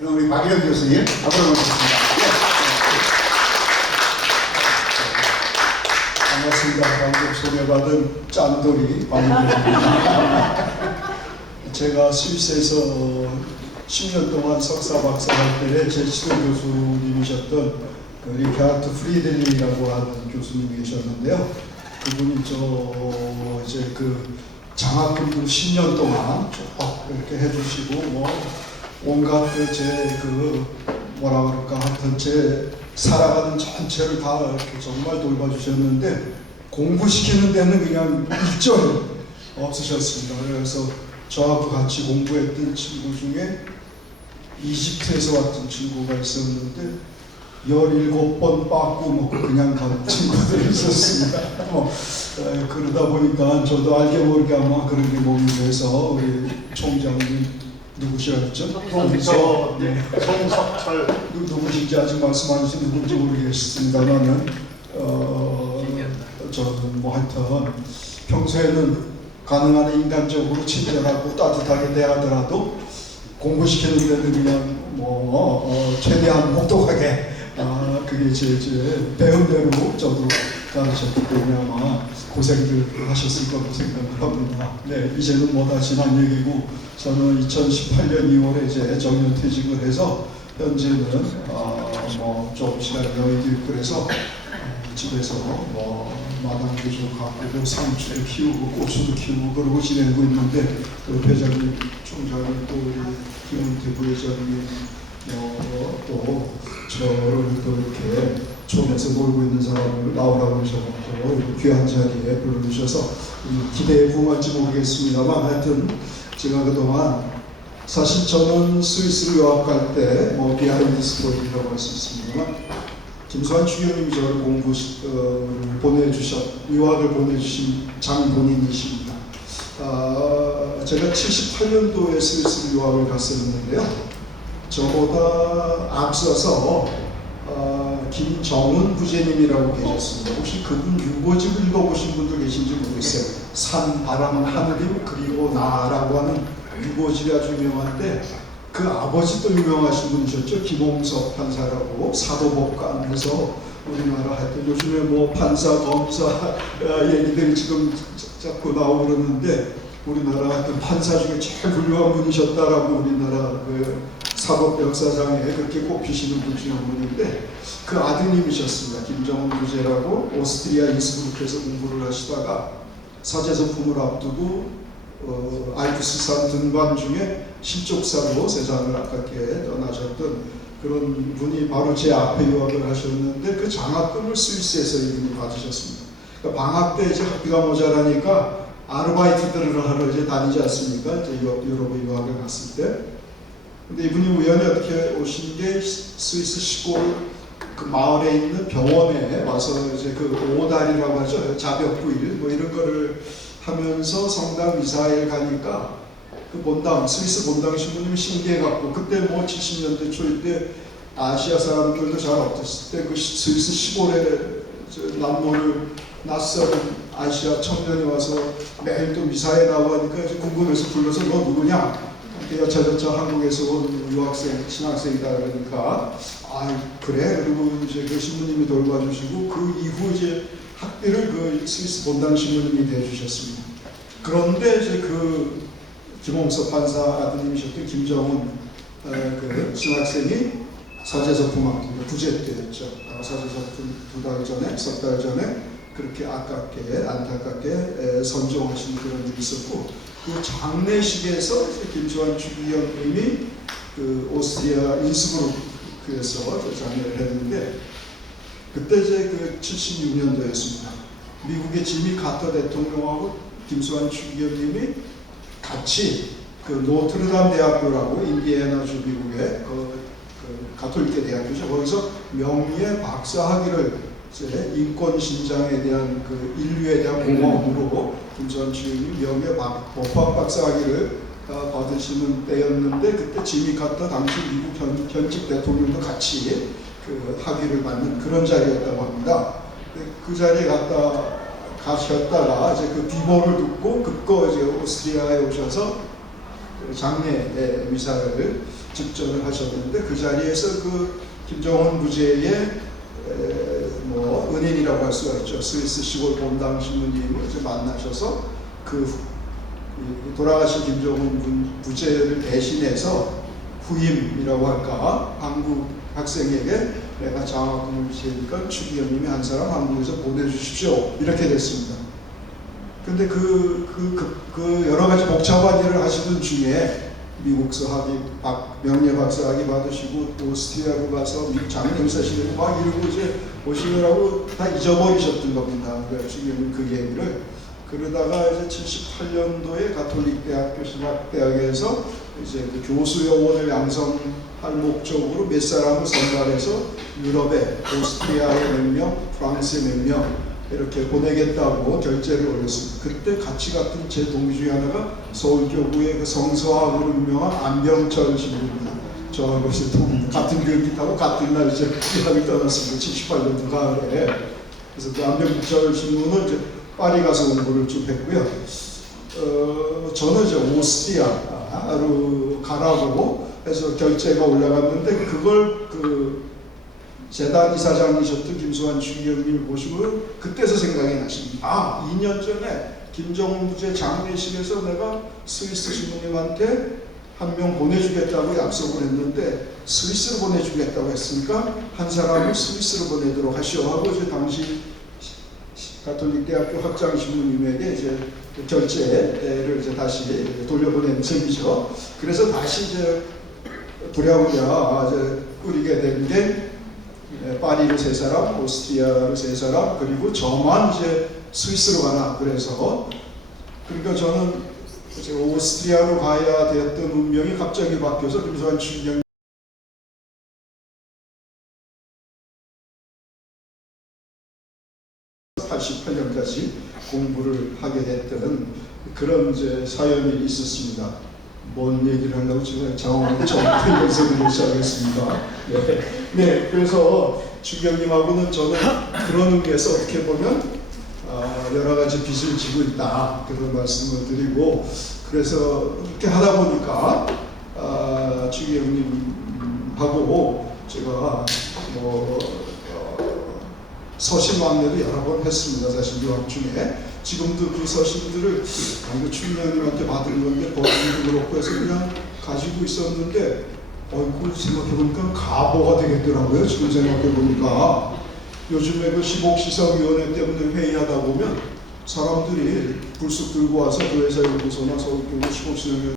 그럼 우리 박일영 교수님 앞으로 모시겠습니다. 반갑습니다. 방금 소개받은 짠돌이 박일영입니다. 제가 스위스에서 10년 동안 석사 박사 할 때에 제 지도 교수님이셨던 그 리카르트 프리델리라고 하는 교수님이 계셨는데요. 그분이 이제 그 장학금도 10년 동안 쭉 이렇게 해주시고 뭐 온갖 제 뭐라 그럴까 하여튼 제 살아가는 전체를 다 이렇게 정말 돌봐주셨는데 공부시키는 데는 그냥 일절 없으셨습니다. 그래서 저하고 같이 공부했던 친구 중에 이집트에서 왔던 친구가 있었는데 17번 빠꾸 먹고 그냥 간 친구들이 있었습니다. 그러다 보니까 저도 알게 모르게 아마 그런 게 몸이 돼서 우리 총장님 누구시였죠? 송석철. 누구신지 아직 말씀 안 하신 누군지 모르겠습니다만은 저는 뭐 하여튼 평소에는 가능한 한 인간적으로 친절하고 따뜻하게 대하더라도 공부시키는 데는 그냥 최대한 혹독하게 그게 제 배운 대로 저도 가르쳤기 때문에 아마 고생들 하셨을 거라고 생각을 합니다. 네, 이제는 뭐 다 지난 얘기고 저는 2018년 2월에 이제 정년퇴직을 해서 현재는 좀 시간이 여유도 있고 그래서 집에서 마당도 좀 가꾸고 상추도 키우고 고추도 키우고 그러고 지내고 있는데 또 회장님, 총장님 또 우리 김은태 부회장님 또 저를 또 이렇게 촌에서 놀고 있는 사람을 나오라고 하셔서 귀한 자리에 불러주셔서 기대에 부응할지 모르겠습니다만 하여튼 제가 그동안 사실 저는 스위스로 유학 갈 때 비하인드 스토리라고 할 수 있습니다만 김수환 주교님이 저를 유학을 보내주신 장본인이십니다. 제가 78년도에 스위스로 유학을 갔었는데요. 저보다 앞서서 김정은 부제님이라고 계셨습니다. 혹시 그분 유고집을 읽어보신 분들 계신지 모르겠어요. 산, 바람, 하늘임 그리고 나라고 하는 유고집이 아주 유명한데 그 아버지도 유명하신 분이셨죠. 김홍석 판사라고 사도법관에서 우리나라 하여튼 요즘에 판사, 검사 얘기들이 지금 자꾸 나오고 그러는데 우리나라 하여튼 판사 중에 제일 훌륭한 분이셨다라고 우리나라 사법 역사상에 그렇게 꼽히시는 분 중에 한 분인데 그 아드님이셨습니다. 김정은 부제라고 오스트리아 인스브루크에서 공부를 하시다가 사제소품을 앞두고 알프스산 등반 중에 실족사로 세상을 아깝게 떠나셨던 그런 분이 바로 제 앞에 유학을 하셨는데 그 장학금을 스위스에서 이분이 받으셨습니다. 그러니까 방학 때 이제 학비가 모자라니까 아르바이트들을 하러 이제 다니지 않습니까? 이제 유럽에 유학을 갔을 때. 근데 이분이 우연히 어떻게 오신 게 스위스 시골 그 마을에 있는 병원에 와서 이제 그 오달이라고 하죠. 자벽구일 이런 거를 하면서 성당 미사에 가니까 그 스위스 본당 신부님이 신기해갖고 그때 70년대 초일 때 아시아 사람들도 잘 없었을 때 그 스위스 시골에 남모를 낯선 아시아 청년이 와서 매일 또 미사에 나오니까 이제 궁금해서 불러서 너 누구냐? 여차저차 한국에서 온 유학생, 신학생이다 그러니까 그래? 그리고 이제 그 신부님이 돌봐주시고 그 이후 이제 학비를 그 스위스 본당 신부님이 대주셨습니다. 그런데 이제 그 김홍석 판사 아드님이셨던 김정은 그 신학생이 사제서품학교 부제 때였죠. 사제서품 석 달 전에 그렇게 안타깝게 선종하신 그런 일이 있었고 그 장례식에서 김수환 주기현님이 그 오스트리아 인스브루크에서 장례를 했는데 그때 이제 그 76년도였습니다. 미국의 지미 카터 대통령하고 김수환 주기현님이 같이 그 노트르담 대학교라고 인디애나주 미국의 그 가톨릭 대학교죠. 거기서 명예 박사학위를 인권 신장에 대한 그 인류에 대한 공헌으로 김수환 주기현님 명예 법학 박사학위를 받으시는 때였는데 그때 지미 카터 당시 미국 현직 대통령도 같이 그 학위를 받는 그런 자리였다고 합니다. 그 자리에 가셨다가 이제 그 비보를 듣고 급거 이제 오스트리아에 오셔서 장례 미사를 집전을 하셨는데 그 자리에서 그 김정은 부제의 뭐 은인이라고 할 수가 있죠. 스위스 시골 본당 신부님을 이제 만나셔서 돌아가신 김정은 부제를 대신해서 후임이라고 할까 한국 학생에게 내가 장학금을 주니까 추기경님이 한 사람 한국에서 보내주십시오 이렇게 됐습니다. 근데 그 여러 가지 복잡한 일을 하시던 중에 미국서 명예 박사 학위 받으시고 오스트리아로 가서 장례미사 시대고 막 이러고 이제 오시느라고 다 잊어버리셨던 겁니다. 추기경님 그 얘기를. 그러다가 이제 78년도에 가톨릭 대학교 신학대학에서 이제 그 교수 요원을 양성할 목적으로 몇 사람을 선발해서 유럽에 오스트리아에 몇 명, 프랑스에 몇 명 이렇게 보내겠다고 결재를 올렸습니다. 그때 같이 갔던 제 동기 중에 하나가 서울교구의 그 성서학으로 유명한 안병철 신부입니다. 저하고 이제 같은 비행기 타고 같은 날 이제 유학을 떠났습니다. 78년도 가을에. 그래서 그 안병철 신부는 이제 파리 가서 공부를 쭉 했고요. 저는 이제 오스트리아로 가라고 해서 결재가 올라갔는데 그걸 그 재단 이사장이셨던 김수환 추기경님을 보시고 그때서 생각이 나십니다. 2년 전에 김정은 부제 장례식에서 내가 스위스 신부님한테 한 명 보내주겠다고 약속을 했는데 스위스로 보내주겠다고 했으니까 한 사람을 스위스로 보내도록 하시오 하고 이제 당시 가톨릭 대학교 학장 신부님에게 이제 결제를 이제 다시 돌려보낸 셈이죠. 그래서 다시 이제 부랴부랴 이제 꾸리게 된 게 파리로 3사람, 오스트리아로 3사람, 그리고 저만 이제 스위스로 가나 그래서 그러니까 저는 이제 오스트리아로 가야 되었던 운명이 갑자기 바뀌어서 김수환 추기경 88년까지 공부를 하게 됐던 그런 이제 사연이 있었습니다. 뭔 얘기를 하려고 제가 장원의 처음부터 연습을 시작했습니다. 네, 그래서 추기경님하고는 저는 그런 의미에서 어떻게 보면 여러 가지 빚을 지고 있다 그런 말씀을 드리고 그래서 이렇게 하다 보니까 추기경님하고 제가 뭐 서신 왕래도 여러 번 했습니다. 사실 유학 중에 지금도 그 서신들을 이거 추기경님한테 받은 건데 버리기도 그렇고 해서 그냥 가지고 있었는데 그걸 생각해보니까 가보가 되겠더라고요. 지금 생각해보니까 요즘에 그 시복시성위원회 때문에 회의하다 보면 사람들이 불쑥 들고 와서 교회사연구소나 서울교회 시복시성위원회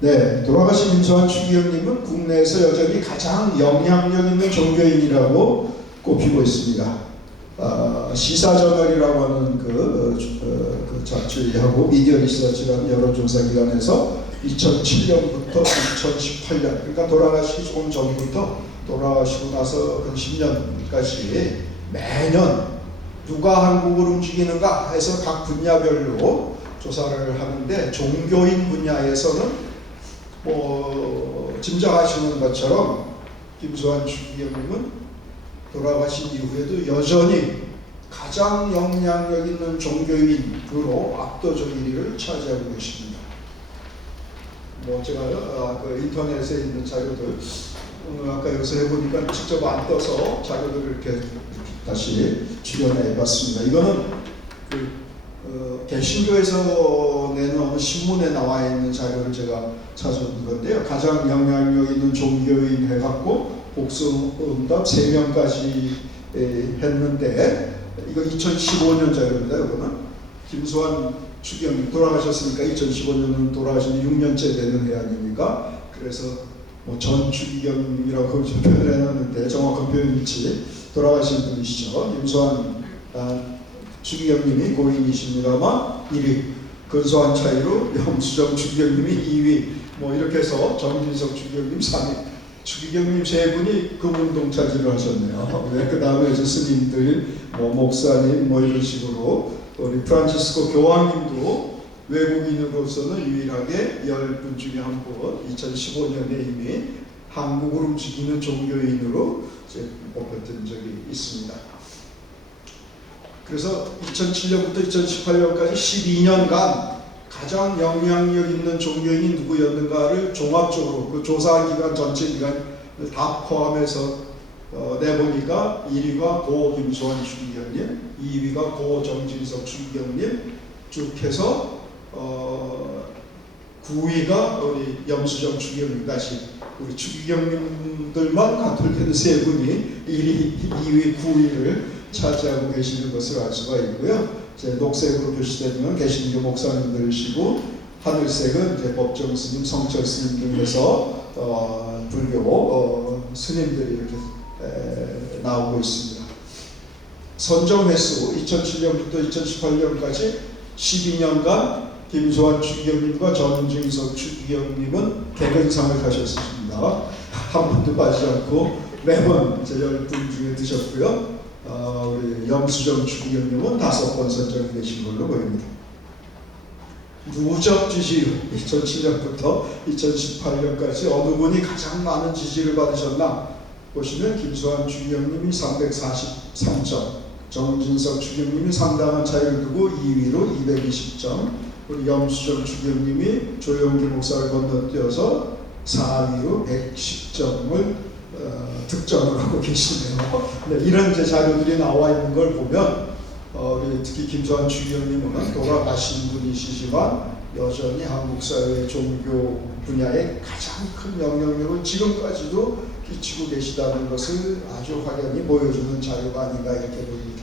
네, 돌아가신 김수환 추기경님은 국내에서 여전히 가장 영향력 있는 종교인이라고 꼽히고 있습니다. 시사저널이라고 하는 그 잡지하고 미디어 리서치라는 여론조사기관에서 2007년부터 2018년, 그러니까 돌아가시기 조금 전부터 돌아가시고 나서 근 10년까지 매년 누가 한국을 움직이는가 해서 각 분야별로 조사를 하는데, 종교인 분야에서는 짐작하시는 것처럼 김수환 추기경님은 돌아가신 이후에도 여전히 가장 영향력 있는 종교인으로 압도적 1위를 차지하고 계십니다. 제가 그 인터넷에 있는 자료들 아까 여기서 해보니까 직접 안 떠서 자료들을 이렇게 다시 출연해봤습니다. 이거는 개신교에서 내는 어느 신문에 나와 있는 자료를 제가 찾아본 건데요. 가장 영향력 있는 종교인 해갖고 복수응답 3명까지 했는데, 이거 2015년 자료입니다. 이거는 김수환 추기경님 돌아가셨으니까 2015년은 돌아가신 지 6년째 되는 해 아닙니까? 그래서 전 추기경이라고 표현을 해놨는데 정확한 표현일지 돌아가신 분이시죠. 김수환 추기경님이 고인이십니다만 1위, 근소한 차이로 염수정 추기경님이 2위, 이렇게 해서 정진석 추기경님 3위, 추기경님 3분이 금운동 차지를 하셨네요. 그 다음에 스님들, 목사님 이런 식으로 우리 프란치스코 교황님도 외국인으로서는 유일하게 10분 중에 한 분, 2015년에 이미 한국을 움직이는 종교인으로 뽑혔던 적이 있습니다. 그래서 2007년부터 2018년까지 12년간 가장 영향력 있는 종교인이 누구였는가를 종합적으로 그 조사기간 전체 기간을 다 포함해서 내보니까 1위가 고 김수환 추기경님, 2위가 고 정진석 추기경님 쭉 해서 9위가 우리 염수정 추기경님까지, 우리 추기경님들만 가톨릭 3분이 1위, 2위, 9위를 차지하고 계시는 것을 알 수가 있고요. 이제 녹색으로 표시되는 개신교 목사님들이시고, 하늘색은 이제 법정 스님, 성철 스님 등에서 불교 스님들이 이렇게 나오고 있습니다. 선정 횟수 2007년부터 2018년까지 12년간 김수환 추기경님과 정진석 추기경님은 개근상을 타셨습니다. 한 번도 빠지지 않고 매번 10분 중에 드셨고요. 우리 염수정 추기경님은 5번 선정이 되신 걸로 보입니다. 누적 지지율 2007년부터 2018년까지 어느 분이 가장 많은 지지를 받으셨나 보시면 김수환 추기경님이 343점, 정진석 추기경님이 상당한 차이를 두고 2위로 220점, 우리 염수정 추기경님이 조용기 목사를 건너뛰어서 4위로 110점을 득점을 하고 계시네요. 네, 이런 자료들이 나와 있는 걸 보면 우리 특히 김수환 추기경님은 돌아가신 분이시지만 여전히 한국 사회의 종교 분야에 가장 큰 영향력을 지금까지도 끼치고 계시다는 것을 아주 확연히 보여주는 자료가 아닌가 이렇게 보입니다.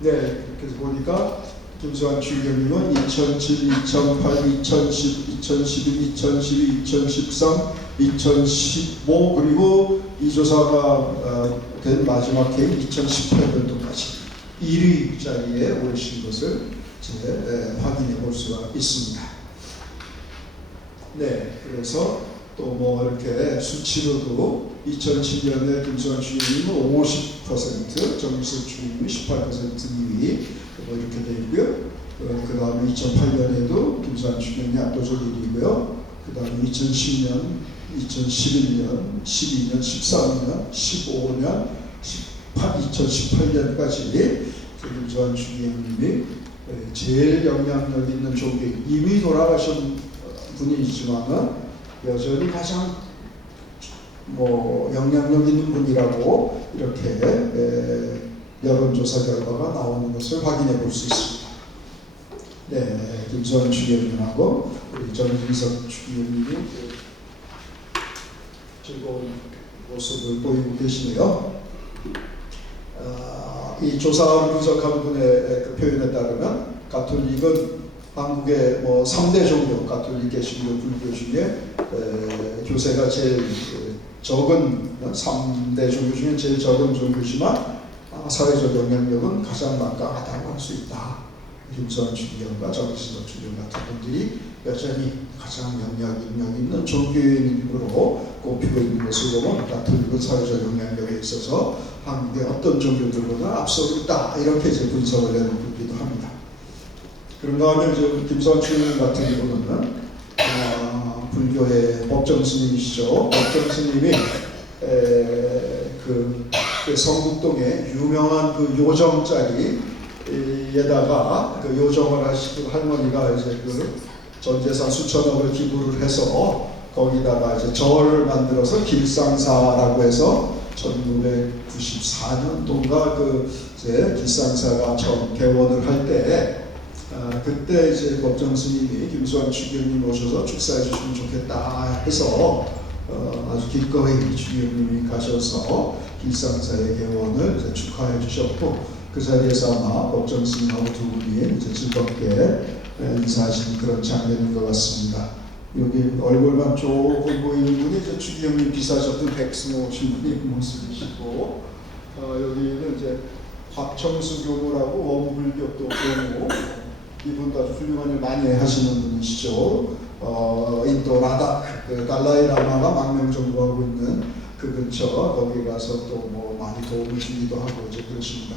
네, 그래서 보니까 김수환 추기경님은 2007, 2008, 2010, 2011, 2012, 2013, 2015 그리고 이 조사가 된 마지막 해인 2018년도까지 1위 자리에 오르신 것을 확인해 볼 수가 있습니다. 네, 그래서 또 이렇게 수치로도 2007년에 김수환 추기경님은 50%, 정진석 추기경님이 18% 2위 이렇게 되어 있고요. 그 다음에 2008년에도 김수환 추기경님이 압도적 1위고요. 그 다음에 2010년, 2011년, 12년, 13년, 15년, 2018년까지 김수환 추기경님이 제일 영향력 있는 종교인, 이미 돌아가신 분이지만은 여전히 가장 영향력 있는 분이라고 이렇게 여론조사 결과가 나오는 것을 확인해 볼 수 있습니다. 네, 김수환 추기경님하고 우리 정진석 추기경님이 즐거운 모습을 보이고 계시네요. 이 조사를 분석한 분의 그 표현에 따르면 가톨릭은 한국의 뭐 3대 종교, 가톨릭, 개신교, 불교 중에 교세가 제일 적은 3대 종교 중에 제일 적은 종교지만 사회적 영향력은 가장 막강하다고 할 수 있다. 김수환 주기영과 정신석 주기영 같은 분들이 여전히 가장 영향력 있는 종교인으로 꼽히고 있는 것을 보면 가톨릭은 사회적 영향력에 있어서 한국의 어떤 종교들보다 앞서고 있다. 이렇게 이제 분석을 해놓기도 합니다. 그런가 하면 이제 김수환 주기영 같은 경우는 불교의 법정 스님이시죠. 법정 스님이 그 성북동에 유명한 그 요정자리에다가 그 요정을 하시고 할머니가 이제 그 전재산 수천억을 기부를 해서 거기다가 이제 절을 만들어서 길상사라고 해서 1994년도인가 그 이제 길상사가 처음 개원을 할 때 그때 이제 법정 스님이 김수환 주기영님 오셔서 축사해 주시면 좋겠다 해서 아주 기꺼이 주기영님이 가셔서 길상사의 개원을 이제 축하해 주셨고 그 자리에서 아마 법정 스님하고 두 분이 이제 즐겁게 인사하시는 그런 장면인 것 같습니다. 여기 얼굴만 조금 보이는 분이 이제 주기영님 비사셨던 백승호 신부님 모습이시고 여기는 이제 박청수 교무라고 원불교도 교무 이분도 아주 훌륭한 일 많이 하시는 분이시죠. 인도 라닥 그 달라이 라마가 망명정부하고 있는 그 근처 거기 가서 또 뭐 많이 도움을 주기도 하고 이제 그렇습니다.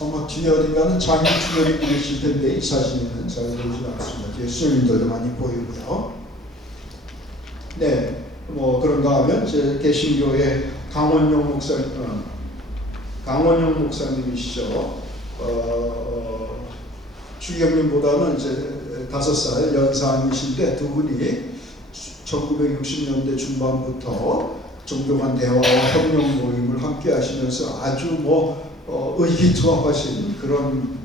아마 뒤에 어딘가는 장인 충혈이 계실 텐데 이 사진에는 잘 보이지 않습니다. 뒤에 수녀님들도 많이 보이고요. 네, 뭐 그런가 하면 이제 개신교의 강원용 목사님이시죠. 주기영님보다는 이제 5살 연상이신데 두 분이 1960년대 중반부터 종교간 대화와 협력 모임을 함께 하시면서 아주 뭐 의기투합하신 그런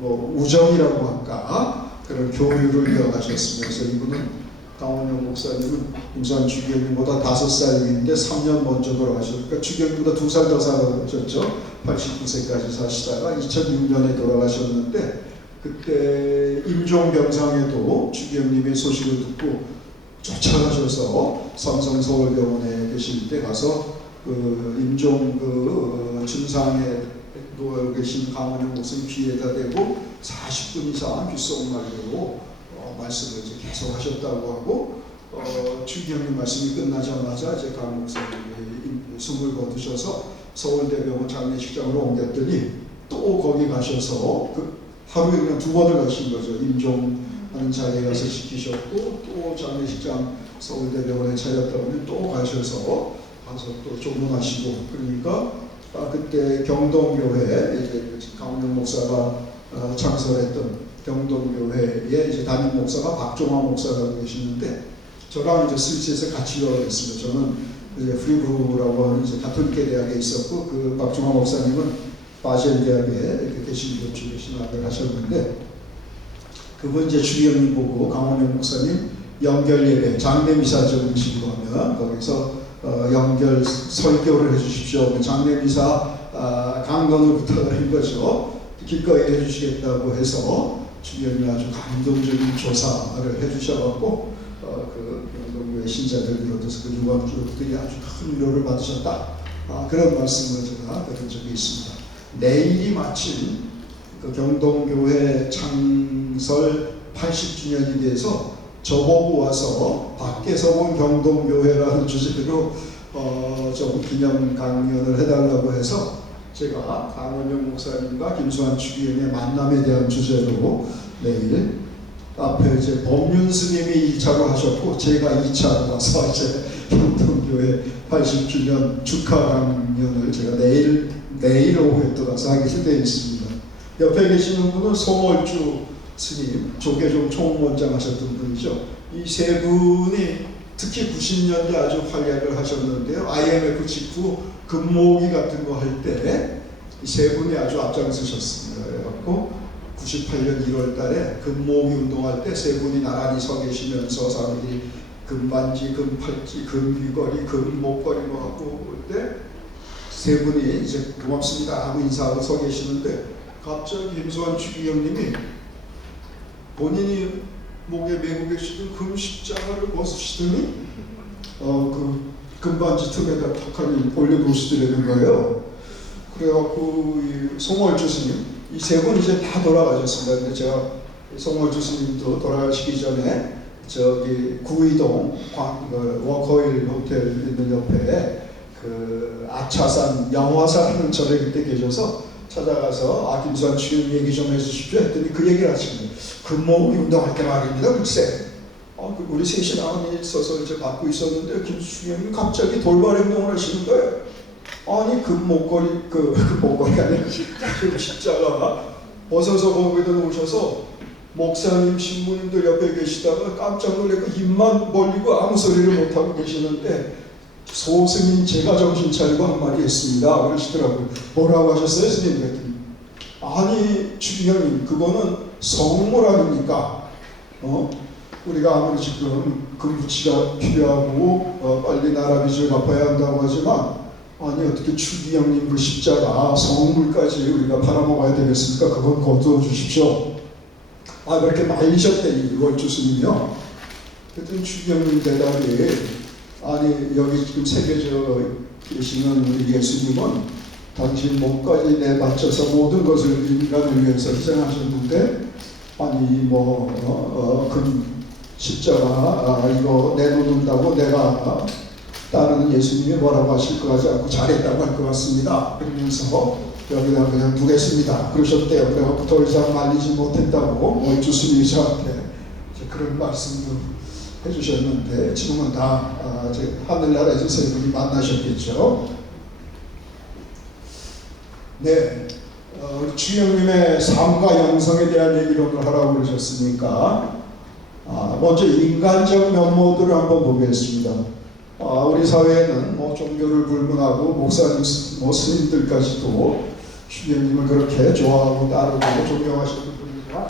뭐 우정이라고 할까 그런 교류를 이어가셨으면서 이분은 강원영 목사님은 김수환 주기영님보다 5살인데 3년 먼저 돌아가셨으니까 주기영님보다 2살 더 살아셨죠. 89세까지 사시다가 2006년에 돌아가셨는데 그때 임종병상에도 주기영님의 소식을 듣고 쫓아가셔서 삼성 서울병원에 계실 때 가서 그 임종 그 증상에 누워 계신 강원영 목사님 귀에다 대고 40분 이상 귓속말로 말씀을 이제 계속 하셨다고 하고 주기영님 말씀이 끝나자마자 이제 강 목사님이 숨을 거두셔서 서울대병원 장례식장으로 옮겼더니 또 거기 가셔서 그 하루에 그냥 2번을 가신 거죠. 임종하는 자리에 가서 지키셨고 또 장례식장 서울대병원에 차렸다고 또 가셔서 가서 또 조문하시고 그러니까 그때 경동교회 이제 강원영 목사가 창설했던 경동교회의 이제 담임 목사가 박종화 목사라고 계시는데 저랑 이제 스위스에서 같이 유학했습니다. 저는 이제 프리부라고 하는 이제 가톨릭 대학에 있었고 그 박종화 목사님은 바젤 대학에 이렇게 개신교 쪽에 신학을 하셨는데 그분 이제 주기영님 보고 강원영 목사님 연결 예배 장례 미사 적으시고 하면 거기서 연결 설교를 해주십시오. 장례 미사 강론을 부탁을 한 거죠. 기꺼이 해주시겠다고 해서 주기영이 아주 감동적인 조사를 해주셔갖고 그 영동교회 신자들 비롯해서 그 유학 주족들이 아주 큰 위로를 받으셨다. 그런 말씀을 제가 들은 적이 있습니다. 내일이 마침 그 경동교회 창설 80주년이 돼서 저보고 와서 밖에서 본 경동교회라는 주제로 좀 기념 강연을 해달라고 해서 제가 강원영 목사님과 김수환 주기영의 만남에 대한 주제로 내일 앞에 이제 법륜 스님이 1차로 하셨고 제가 2차로 와서 이제 경동교회 80주년 축하 강연을 제가 내일 오후에 또 가서 하게 되어 있습니다. 옆에 계시는 분은 송월주 스님, 조계종 총무원장 하셨던 분이죠. 이 세 분이 특히 90년대 아주 활약을 하셨는데요. IMF 직후 금모으기 같은 거 할 때 이 세 분이 아주 앞장서셨습니다. 그래갖고 98년 1월 달에 금모으기 운동할 때 세 분이 나란히 서 계시면서 사람들이 금반지, 금팔찌, 금귀걸이, 금목걸이 뭐 하고 올 때 세 분이 이제 고맙습니다 하고 인사하고 서 계시는데 갑자기 김수환 주기영님이 본인이 목에 메고 계시던 금 십자가를 벗으시더니 그 금반지 틈에다 탁하니 올려놓으시더라는 거예요. 그래갖고 이 송월주 스님, 이 세 분 이제 다 돌아가셨습니다. 근데 제가 송월주 스님도 돌아가시기 전에 저기 구이동 워커힐 호텔 있는 옆에 그 아차산 양화산 하는 절에 그때 계셔서 찾아가서 김수환 주임 얘기 좀 해주십시오 했더니 그 얘기를 하시는 금모으기 운동할 때 말입니다. 글쎄 우리 셋이 나온 일 있어서 이제 받고 있었는데 김수현이 갑자기 돌발 행동을 하시는 거예요. 아니 그 목걸이가 아니라 그 십자가 벗어서 거기다 놓으셔서 목사님 신부님들 옆에 계시다가 깜짝 놀래고 입만 벌리고 아무 소리를 못하고 계시는데 소스님 제가 정신 차리고 한마디 했습니다. 그러시더라고요. 뭐라고 하셨어요 스님? 그랬더니 아니 주님님 그거는 성물 아닙니까? 우리가 아무리 지금 금부치가 필요하고 빨리 나라 빚을 갚아야 한다고 하지만 아니 어떻게 추기경님 그 십자가 성물까지 우리가 팔아먹어야 되겠습니까? 그건 거두어 주십시오. 그렇게 말리셨대 이 월주 스님이요. 그랬더니 추기경님 대답이 아니 여기 지금 새겨져 계시는 우리 예수님은 당신 몸까지 내바쳐서 모든 것을 인간을 위해서 희생하셨는데 아니 금 십자가 이거 내놓는다고 내가 다른 예수님이 뭐라고 하실 거 하지 않고 잘했다고 할 것 같습니다. 그러면서 여기다 그냥 두겠습니다. 그러셨대요. 그래갖고 더 이상 말리지 못했다고 월주 스님이 저한테 그런 말씀도 해주셨는데 지금은 다 하늘나라에서 세 분이 만나셨겠죠. 네, 주영님의 삶과 영성에 대한 얘기를 하라고 그러셨으니까 먼저 인간적 면모들을 한번 보겠습니다. 우리 사회에는 종교를 불문하고 목사님, 스님들까지도 주님을 그렇게 좋아하고 따르고 존경하시는 분이지만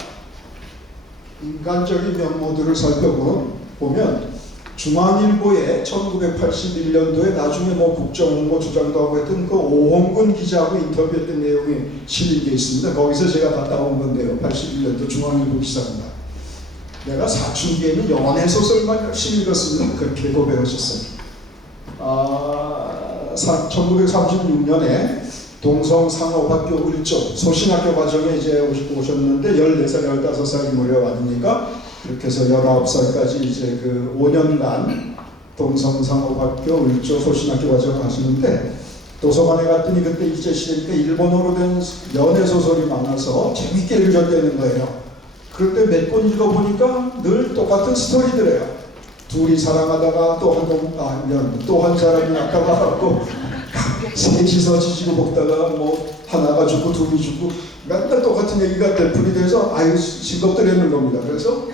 인간적인 면모들을 살펴보면 중앙일보에 1981년도에 나중에 국정홍보 주장도 하고 했던 그 오홍근 기자하고 인터뷰했던 내용이 실린 게 있습니다. 거기서 제가 갔다 온 건데요. 81년도 중앙일보 기사입니다. 내가 사춘기에 있는 연애 소설만 열심히 읽었습니다. 그렇게 고백하셨어요. 1936년에 동성상업학교 1조 소신학교 과정에 이제 오셨는데 14살, 15살이 무려 아닙니까? 그렇게 해서 19살까지 이제 그 5년간 동성상업학교 1조 소신학교 과정을 하시는데 도서관에 갔더니 그때 일제 시대 때 일본어로 된 연애 소설이 많아서 재밌게 읽었다는 거예요. 그런데 몇 권 읽어보니까 늘 똑같은 스토리더래요. 둘이 사랑하다가 또 한 사람이 나타나고 셋이서 지지고 볶다가 하나가 죽고 둘이 죽고 맨날 똑같은 얘기가 되풀이 돼서 싱겁더라는 겁니다. 그래서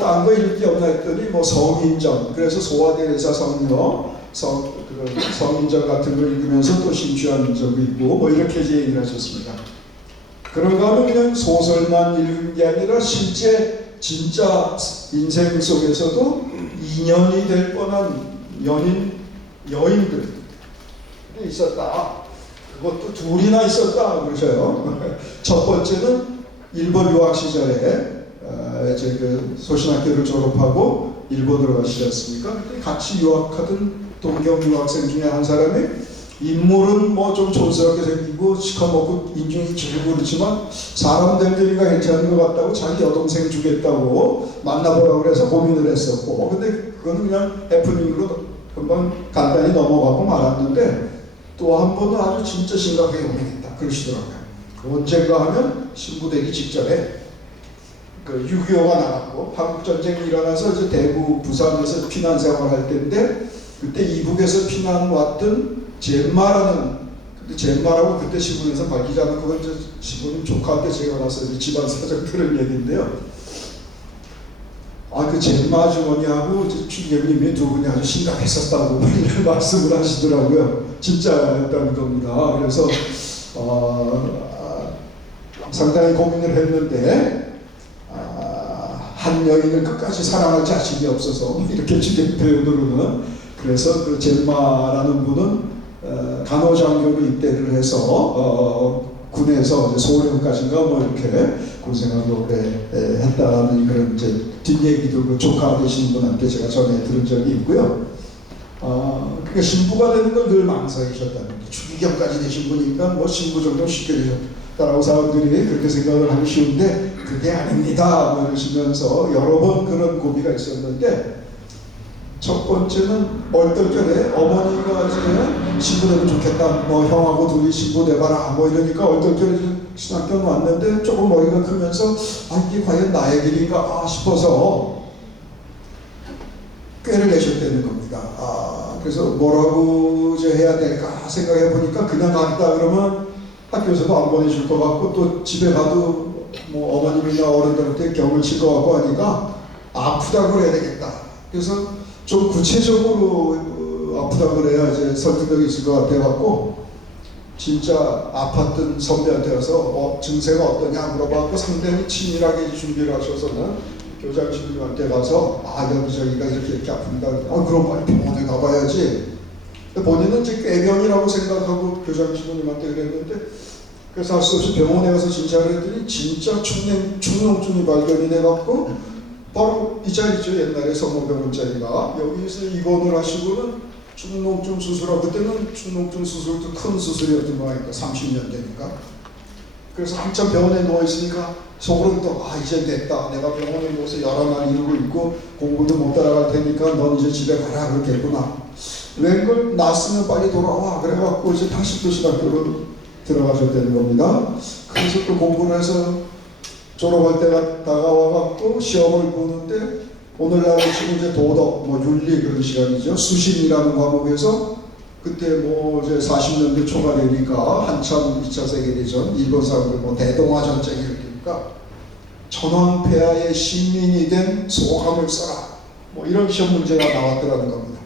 딴 거 읽을 게 없나 했더니 성인전, 그래서 소화대사 성녀, 성인전 같은 걸 읽으면서 또 심취한 적이 있고 이렇게 얘기를 하셨습니다. 그런가 하면 그냥 소설만 읽은 게 아니라 실제 진짜 인생 속에서도 인연이 될 뻔한 여인들이 있었다. 그것도 둘이나 있었다 그러셔요. 첫 번째는 일본 유학 시절에 이제 그 소신학교를 졸업하고 일본으로 가시지 않습니까? 그때 같이 유학하던 동경 유학생 중에 한 사람이 인물은 좀 촌스럽게 생기고 시커멓고 인중이 길고 그렇지만 사람 됨됨이가 괜찮은 것 같다고 자기 여동생 주겠다고 만나보라고 그래서 고민을 했었고 근데 그건 그냥 해프닝으로 금방 간단히 넘어가고 말았는데 또 한 번은 아주 진짜 심각하게 고민했다 그러시더라고요. 언젠가 하면 신부되기 직전에 그 6.25가 나갔고 한국전쟁이 일어나서 이제 대구 부산에서 피난 생활할 때인데 그때 이북에서 피난 왔던 젠마라는 젠마라고 그때 신문에서 밝히지 않은 그건 이제 신부님 조카한테 제가 가서 이제 집안 사정 들은 얘기인데요. 그 젠마 주머니하고 주님님이 두 분이 아주 심각했었다고 이런 말씀을 하시더라고요. 진짜였다는 겁니다. 그래서 상당히 고민을 했는데 한 여인을 끝까지 사랑할 자신이 없어서 이렇게 주된 표현으로는 그래서 그 젠마라는 분은 간호장교로 입대를 해서 군에서 이제 소령까지인가 뭐 이렇게 고생하고 오래 했다는 그런 이제 뒷얘기도 그 조카 되시는 분한테 제가 전에 들은 적이 있고요. 그러니까 신부가 되는 걸 늘 망설이셨다는 게 추기경까지 되신 분이니까 뭐 신부 정도 쉽게 되셨다라고 사람들이 그렇게 생각을 하기 쉬운데 그게 아닙니다 뭐 이러시면서 여러 번 그런 고비가 있었는데 첫 번째는 얼떨결에 어머니가 이제 신부 되면 좋겠다 뭐 형하고 둘이 신부 돼봐라 뭐 이러니까 얼떨결에 신학교 왔는데 조금 머리가 크면서 이게 과연 나의 길인가 싶어서 꾀를 내셨다는 겁니다. 그래서 뭐라고 이제 해야 될까 생각해 보니까 그냥 가겠다 그러면 학교에서도 안 보내줄 것 같고 또 집에 가도 뭐 어머님이나 어른들한테 경을 칠 것 같고 하니까 아프다 그래야 되겠다. 그래서 좀 구체적으로 아프다 그래야 이제 설득력이 있을 것 같아 갖고 진짜 아팠던 선배한테 가서 증세가 어떠냐 물어봤고 상당히 치밀하게 준비를 하셔서는 교장 신부님한테 가서 여기저기가 이렇게 아픕니다. 그럼 빨리 병원에 가봐야지. 본인은 이제 꾀병이라고 생각하고 교장 신부님한테 그랬는데 그래서 할 수 없이 병원에 가서 진찰을 했더니 진짜 축농증이 발견이 돼갖고 바로 이 자리죠. 옛날에 성모병원 자리가 여기서 입원을 하시고는 축농증 수술하고 그때는 축농증 수술도 큰 수술이었던 모양이니까 30년 되니까 그래서 한참 병원에 누워있으니까 속으로는 또 이제 됐다. 내가 병원에 누워서 여러 날 이러고 있고 공부도 못 따라갈 테니까 넌 이제 집에 가라 그렇겠구나. 웬걸 났으면 빨리 돌아와. 그래갖고 이제 다시 또 신학교로 들어가셨다는 겁니다. 그래서 또 공부를 해서 졸업할 때가 다가와갖고 시험을 보는데 오늘날 지금 이제 도덕, 윤리 그런 시간이죠. 수신이라는 과목에서 그때 뭐 이제 40년대 초가 되니까 한참 2차 세계대전 일본 사람들 대동아 전쟁이 이러니까 천황폐하의 시민이 된 소감을 써라. 이런 시험 문제가 나왔더라는 겁니다.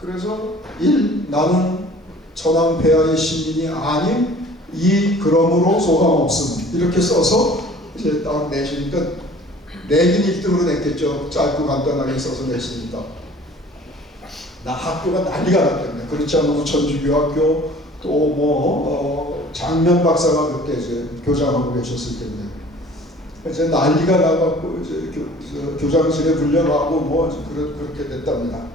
그래서 1. 나는 천황폐하의 시민이 아닌 2. 그러므로 소감 없음 이렇게 써서 이제 딱 내시니까 내긴 1등으로 냈겠죠. 짧고 간단하게 써서 냈으니까. 나 학교가 난리가 났답니다. 그렇지 않으면 천주교학교 또 장면 박사가 그때 이제 교장하고 계셨을 텐데 이제 난리가 나갖고 이제 교장실에 불려가고 그렇게 됐답니다.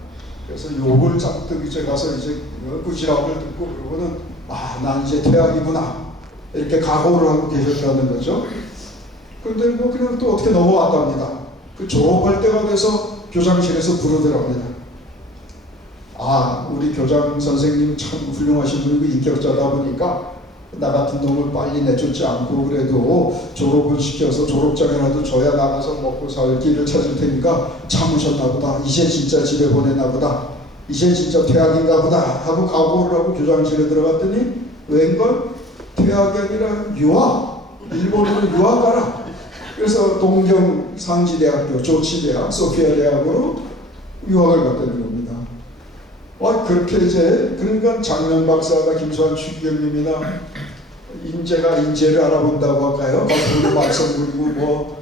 그래서 욕을 잔뜩 이제 가서 이제 꾸지람을 듣고 그러고는 난 이제 퇴학이구나 이렇게 각오를 하고 계셨다는 거죠. 그런데 그냥 또 어떻게 넘어왔답니다. 그 졸업할 때가 돼서 교장실에서 부르더랍니다. 우리 교장 선생님 참 훌륭하신 분이고 인격자다 보니까 나 같은 놈을 빨리 내쫓지 않고 그래도 졸업을 시켜서 졸업장이라도 줘야 나가서 먹고 살 길을 찾을 테니까 참으셨나 보다. 이제 진짜 집에 보내나 보다. 이제 진짜 퇴학인가 보다 하고 각오를 하고 교장실에 들어갔더니 웬걸 퇴학이 아니라 유학. 일본으로 유학 가라. 그래서 동경 상지대학교, 조치대학, 소피아 대학으로 유학을 갔다는 겁니다. 그렇게 이제 그러니까 장면 박사가 김수환 추기경님이나 인재가 인재를 알아본다고 할까요? 거꾸로 말썽 부리고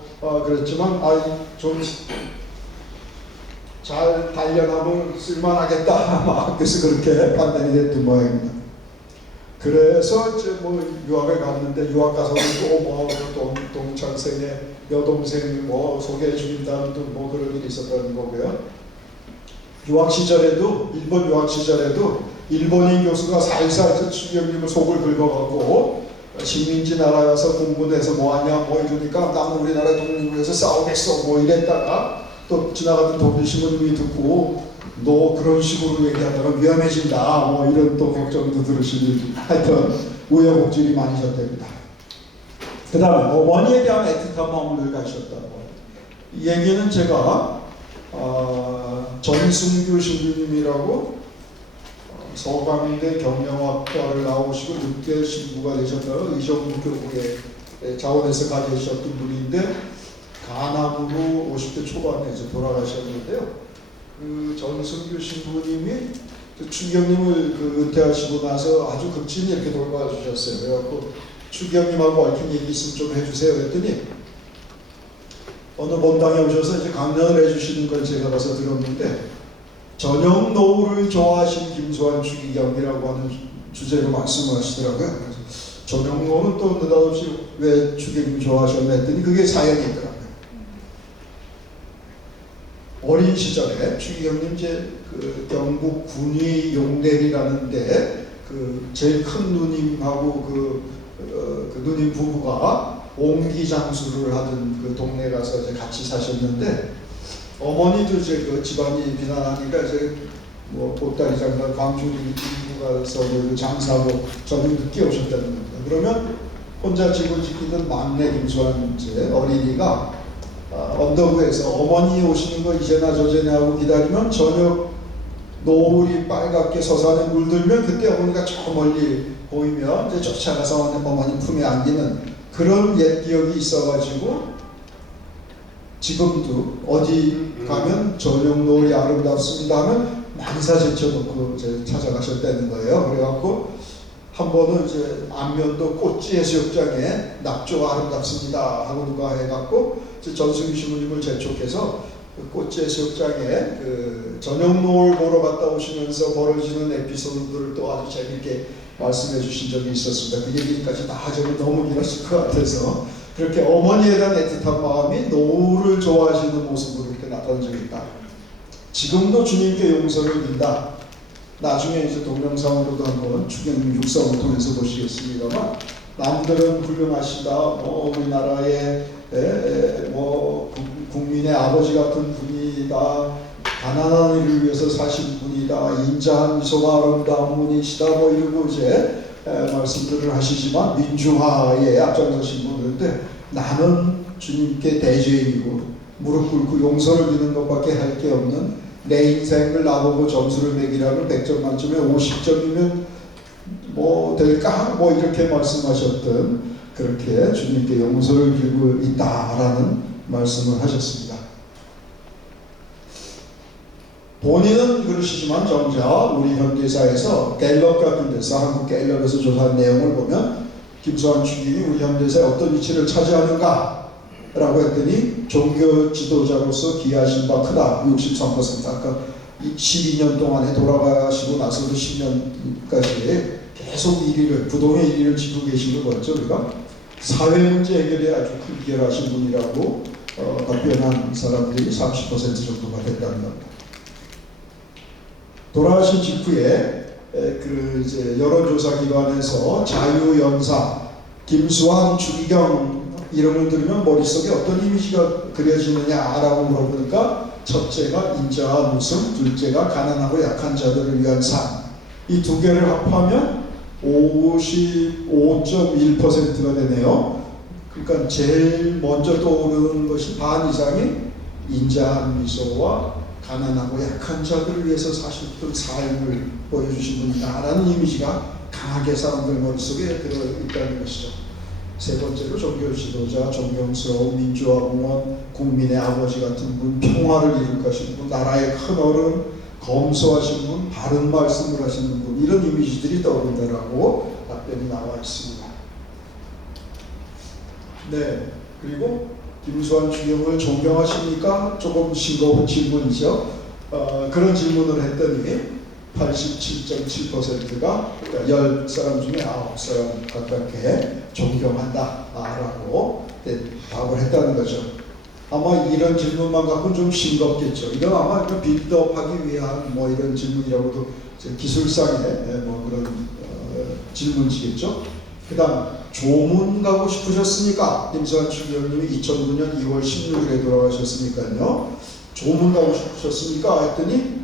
그랬지만 좀 잘 단련하면 쓸만하겠다 그래서 그렇게 판단이 됐던 모양입니다. 그래서 이제 유학을 갔는데 유학 가서는 또 동창생의 여동생 소개해 주긴다는 또 그런 일이 있었다는 거고요. 유학 시절에도 일본 유학 시절에도 일본인 교수가 살살 추기경님을 속을 긁어갖고 식민지 나라에 와서 공부해서 뭐하냐 이러니까 나는 우리나라 독립을 위해서 싸우겠어 이랬다가 또 지나가던 독일 신부님이 듣고 너 그런 식으로 얘기하다가 위험해진다 이런 또 걱정도 들으시니 하여튼 우여곡절이 많으셨답니다. 그 다음에 어머니에 대한 애틋한 마음을 가지셨다고. 이 얘기는 제가 전승규 신부님이라고 서강대 경영학과를 나오시고 늦게 신부가 되셨다가 의정부교국의 자원에서 가르치셨던 분인데 간암으로 50대 초반에 이제 돌아가셨는데요. 그 전승규 신부님이 추기경님을 은퇴하시고 나서 아주 극진히 이렇게 돌봐주셨어요. 그래갖고 추기경님하고 얽힌 얘기 있으면 좀 해주세요 그랬더니 어느 본당에 오셔서 이제 강연을 해주시는 걸 제가 가서 들었는데 저녁 노을을 좋아하신 김수환 추기경이라고 하는 주제로 말씀을 하시더라고요. 그래서 조명로는 또 느닷없이 왜 주객님 좋아하셨나 했더니 그게 사연이 있더라고요. 어린 시절에 주기경님 이제 그 경북 군위 용대리라는데 그 제일 큰 누님하고 그 누님 부부가 옹기장수를 하던 그 동네 가서 이제 같이 사셨는데 어머니도 이제 그 집안이 비난하니까 이제 뭐 보따리 장사 광주 일부 가서 그 장사하고 저녁 늦게 오셨다는 겁니다. 그러면 혼자 집을 지키던 막내 김수환 이제 어린이가 언덕에서 어머니 오시는 거 이제나 저제나 하고 기다리면 저녁 노을이 빨갛게 서산에 물들면 그때 어머니가 저 멀리 보이면 이제 쫓아가서 어머니 품에 안기는 그런 옛 기억이 있어가지고 지금도 어디 가면 저녁 노을이 아름답습니다 하면 만사 제쳐놓고 이제 찾아가셨다는 거예요. 그래갖고 한 번은 이제 안면도 꽃지 해수욕장에 낙조가 아름답습니다 하고 누가 해갖고 전승기 신부님을 재촉해서 그 꽃지 해수욕장에 그 저녁 노을 보러 갔다 오시면서 벌어지는 에피소드들을 또 아주 재밌게 말씀해 주신 적이 있었습니다. 그 얘기까지 다 하자면 너무 길었을 것 같아서 그렇게 어머니에 대한 애틋한 마음이 노을을 좋아하시는 모습으로 이렇게 나타난 적이 있다. 지금도 주님께 용서를 빈다. 나중에 이제 동영상으로도 한번 주경 육성을 통해서 보시겠습니다만 남들은 훌륭하시다. 뭐 우리나라의 뭐 국민의 아버지 같은 분이다. 가난한 이를 위해서 사신 분이다. 인자한 미소가 아름다운 분이시다. 뭐 이러고 이제 말씀들을 하시지만 민주화에 앞장서신 분인데 나는 주님께 대죄인이고 무릎 꿇고 용서를 비는 것밖에 할 게 없는 내 인생을 나보고 점수를 매기라면 100점 만점에 50점이면 뭐 될까? 뭐 이렇게 말씀하셨던 그렇게 주님께 용서를 빌고 있다라는 말씀을 하셨습니다. 본인은 그러시지만 정작 우리 현대사에서 갤럽 같은 데서 한국 갤럽에서 조사한 내용을 보면 김수환 주기이 우리 현대사에 어떤 위치를 차지하는가? 라고 했더니 종교 지도자로서 기여하신 바 크다. 63%. 아까 12년 동안에 돌아가시고 나서도 10년까지 계속 1위를 부동의 1위를 지고 계신 걸 봤죠. 우리가 사회 문제 해결에 아주 큰 기여를 하신 분이라고 답변한 사람들이 30% 정도가 됐다는 겁니다. 돌아가신 직후에 그 이제 여론조사 기관에서 자유연사 김수환 주기경 이름을 들으면 머릿속에 어떤 이미지가 그려지느냐라고 물어보니까 첫째가 인자와 무슨, 둘째가 가난하고 약한 자들을 위한 삶. 이 두 개를 합하면 55.1%가 되네요. 그러니까 제일 먼저 떠오르는 것이 반 이상이 인자한 미소와 가난하고 약한 자들을 위해서 사셨던 삶을 보여주신 분이다라는 이미지가 강하게 사람들 머릿속에 들어있다는 것이죠. 세 번째로 종교 지도자, 존경스러운 민주화 공원, 국민의 아버지 같은 분, 평화를 이룩하신 분, 나라의 큰 어른, 검소하신 분, 바른 말씀을 하시는 분, 이런 이미지들이 떠오른다라고 답변이 나와 있습니다. 네, 그리고 김수환 주경을 존경하십니까? 조금 싱거운 질문이죠. 그런 질문을 했더니 87.7%가 10사람 중에 9사람 가깝게 존경한다라고 답을 했다는 거죠. 아마 이런 질문만 갖고는 좀 싱겁겠죠. 이건 아마 빌드업하기 위한 뭐 이런 질문이라고도 기술상의 뭐 그런 질문이겠죠. 그 다음 조문 가고 싶으셨으니까 김수환 주경님이 2009년 2월 16일에 돌아가셨으니까요. 조문 가고 싶으셨습니까? 했더니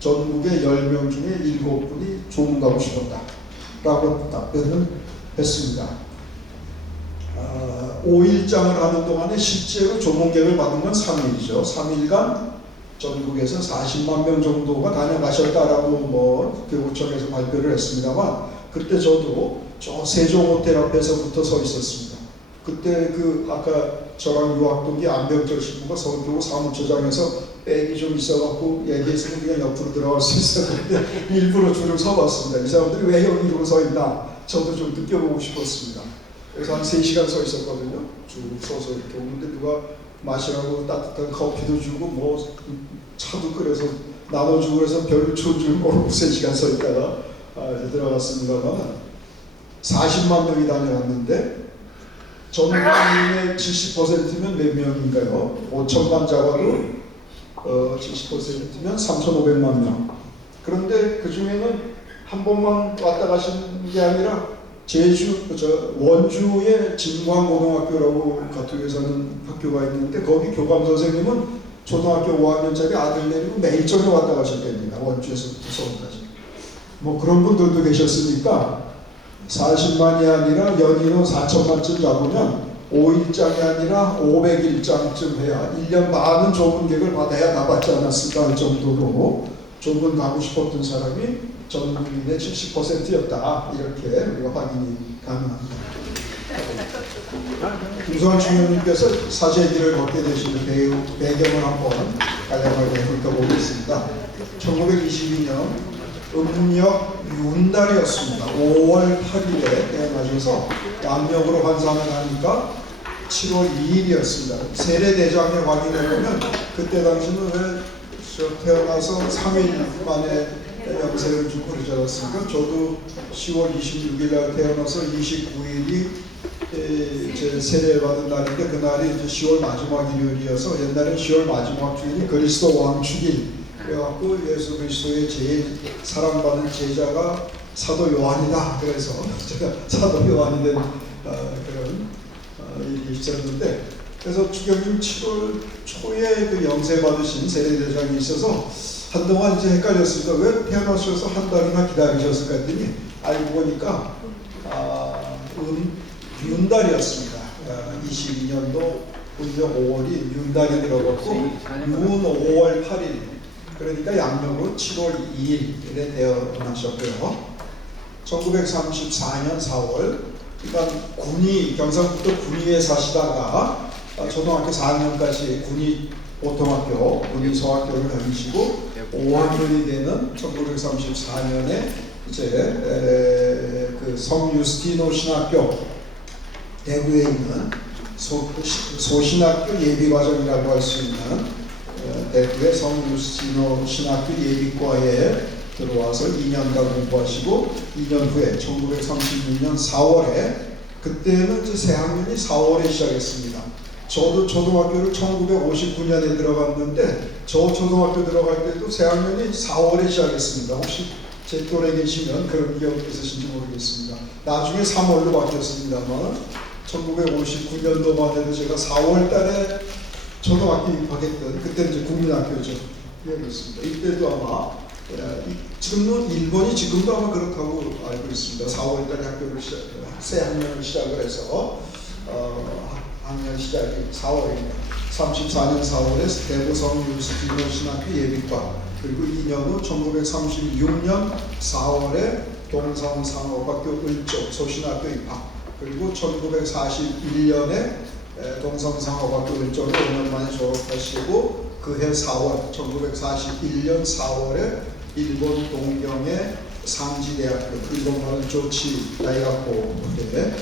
전국의 10명 중에 7분이 조문 가고 싶었다 라고 답변을 했습니다. 5일장을 하는 동안에 실제로 조문객을 받은 건 3일이죠. 3일간 전국에서 40만 명 정도가 다녀가셨다라고 뭐 교구청에서 발표를 했습니다만 그때 저도 저 세종호텔 앞에서부터 서 있었습니다. 그때 그 아까 저랑 유학동기 안병철 신부가 서울교구 사무처장에서 백이 좀 있어갖고 얘기했으면 그냥 옆으로 들어갈 수 있었는데 일부러 줄을 서봤습니다. 이 사람들이 왜 여기 이러고 서 있나 저도 좀 느껴보고 싶었습니다. 그래서 한 3시간 서 있었거든요. 쭉 서서 이렇게 오는데 누가 마시라고 따뜻한 커피도 주고 뭐 차도 끓여서 나눠주고 그래서 별로 좋은 줄 모르고 3시간 서 있다가 들어갔습니다만 40만 명이 다녀왔는데 전국민의 70%면 몇 명인가요? 5천만 잡아도 70%면 3,500만 명. 그런데 그 중에는 한 번만 왔다 가신 게 아니라 원주의 진광고등학교라고 가톨릭에 사는 학교가 있는데 거기 교감 선생님은 초등학교 5학년짜리 아들 내리고 매일 저녁 왔다 가셨답니다. 원주에서부터 서울까지. 뭐 그런 분들도 계셨으니까 40만이 아니라 연인은 4천만쯤 잡으면 5일장이 아니라 500일장쯤 해야 1년 반은 좁은 객을 받아야 나받지 않았을까 할 정도로 좁은 가고 싶었던 사람이 전 국민의 70%였다. 이렇게 우리가 확인이 가능합니다. 김소환 주연님께서 사제기를 걷게 되시는 배경을 한번 간략하게 훑어보겠습니다. 1922년 음력 윤달이었습니다. 5월 8일에 태어나셔서 양력으로 환산을 하니까 7월 2일이었습니다. 세례대장에 확인해보면 그때 당시는 왜 태어나서 3일 만에 영세를 주고 그러지 않았습니까? 저도 10월 26일 날 태어나서 29일이 제 세례받은 날인데 그날이 이제 10월 마지막 일요일이어서 옛날엔 10월 마지막 주일이 그리스도 왕축일 그래갖고 예수 그리스도의 제일 사랑받는 제자가 사도 요한이다. 그래서 제가 사도 요한이 된 그런 일이 있었는데 그래서 추경님 7월 초에 그 영세 받으신 세례대장이 있어서 한동안 이제 헷갈렸습니다. 왜 태어나셔서 한 달이나 기다리셨을까 했더니 알고 보니까 윤달이었습니다. 22년도 음력 5월이 윤달이 들어갔고 윤 5월 8일 그러니까 양력으로 7월 2일에 태어나셨고요. 1934년 4월 그러니까 경상북도 군위에 사시다가 초등학교 4학년까지 군위 보통학교, 군위 소학교를 다니시고 5학년이 되는 1934년에 이제 그 성유스티노 신학교 대구에 있는 소신학교 예비과정이라고 할 수 있는 대구의 성유스티노 신학교 예비과에 들어와서 2년간 공부하시고 2년 후에 1936년 4월에 그때는 이제 새 학년이 4월에 시작했습니다. 저도 초등학교를 1959년에 들어갔는데 저 초등학교 들어갈 때도 새 학년이 4월에 시작했습니다. 혹시 제 또래 계시면 그런 기억 있으신지 모르겠습니다. 나중에 3월로 바뀌었습니다만 1959년도만 해도 제가 4월 달에 초등학교 입학했던 그때는 이제 국민학교죠. 기억이 있습니다. 이때도 아마 지금은 일본이 지금도 아마 그렇다고 알고 있습니다. 4월 달에 새 학년을 시작을 해서 학년 시작이 4월입니다. 34년 4월에 대구 성유스티노 신학교 예비과 그리고 2년 후 1936년 4월에 동성상업학교 을쪽 소신학교 입학 그리고 1941년에 동성상업학교 을쪽을 5년 만에 졸업하시고 그해 4월 1941년 4월에 일본 동경의 상지대학교 일본말은 조치 다이학교에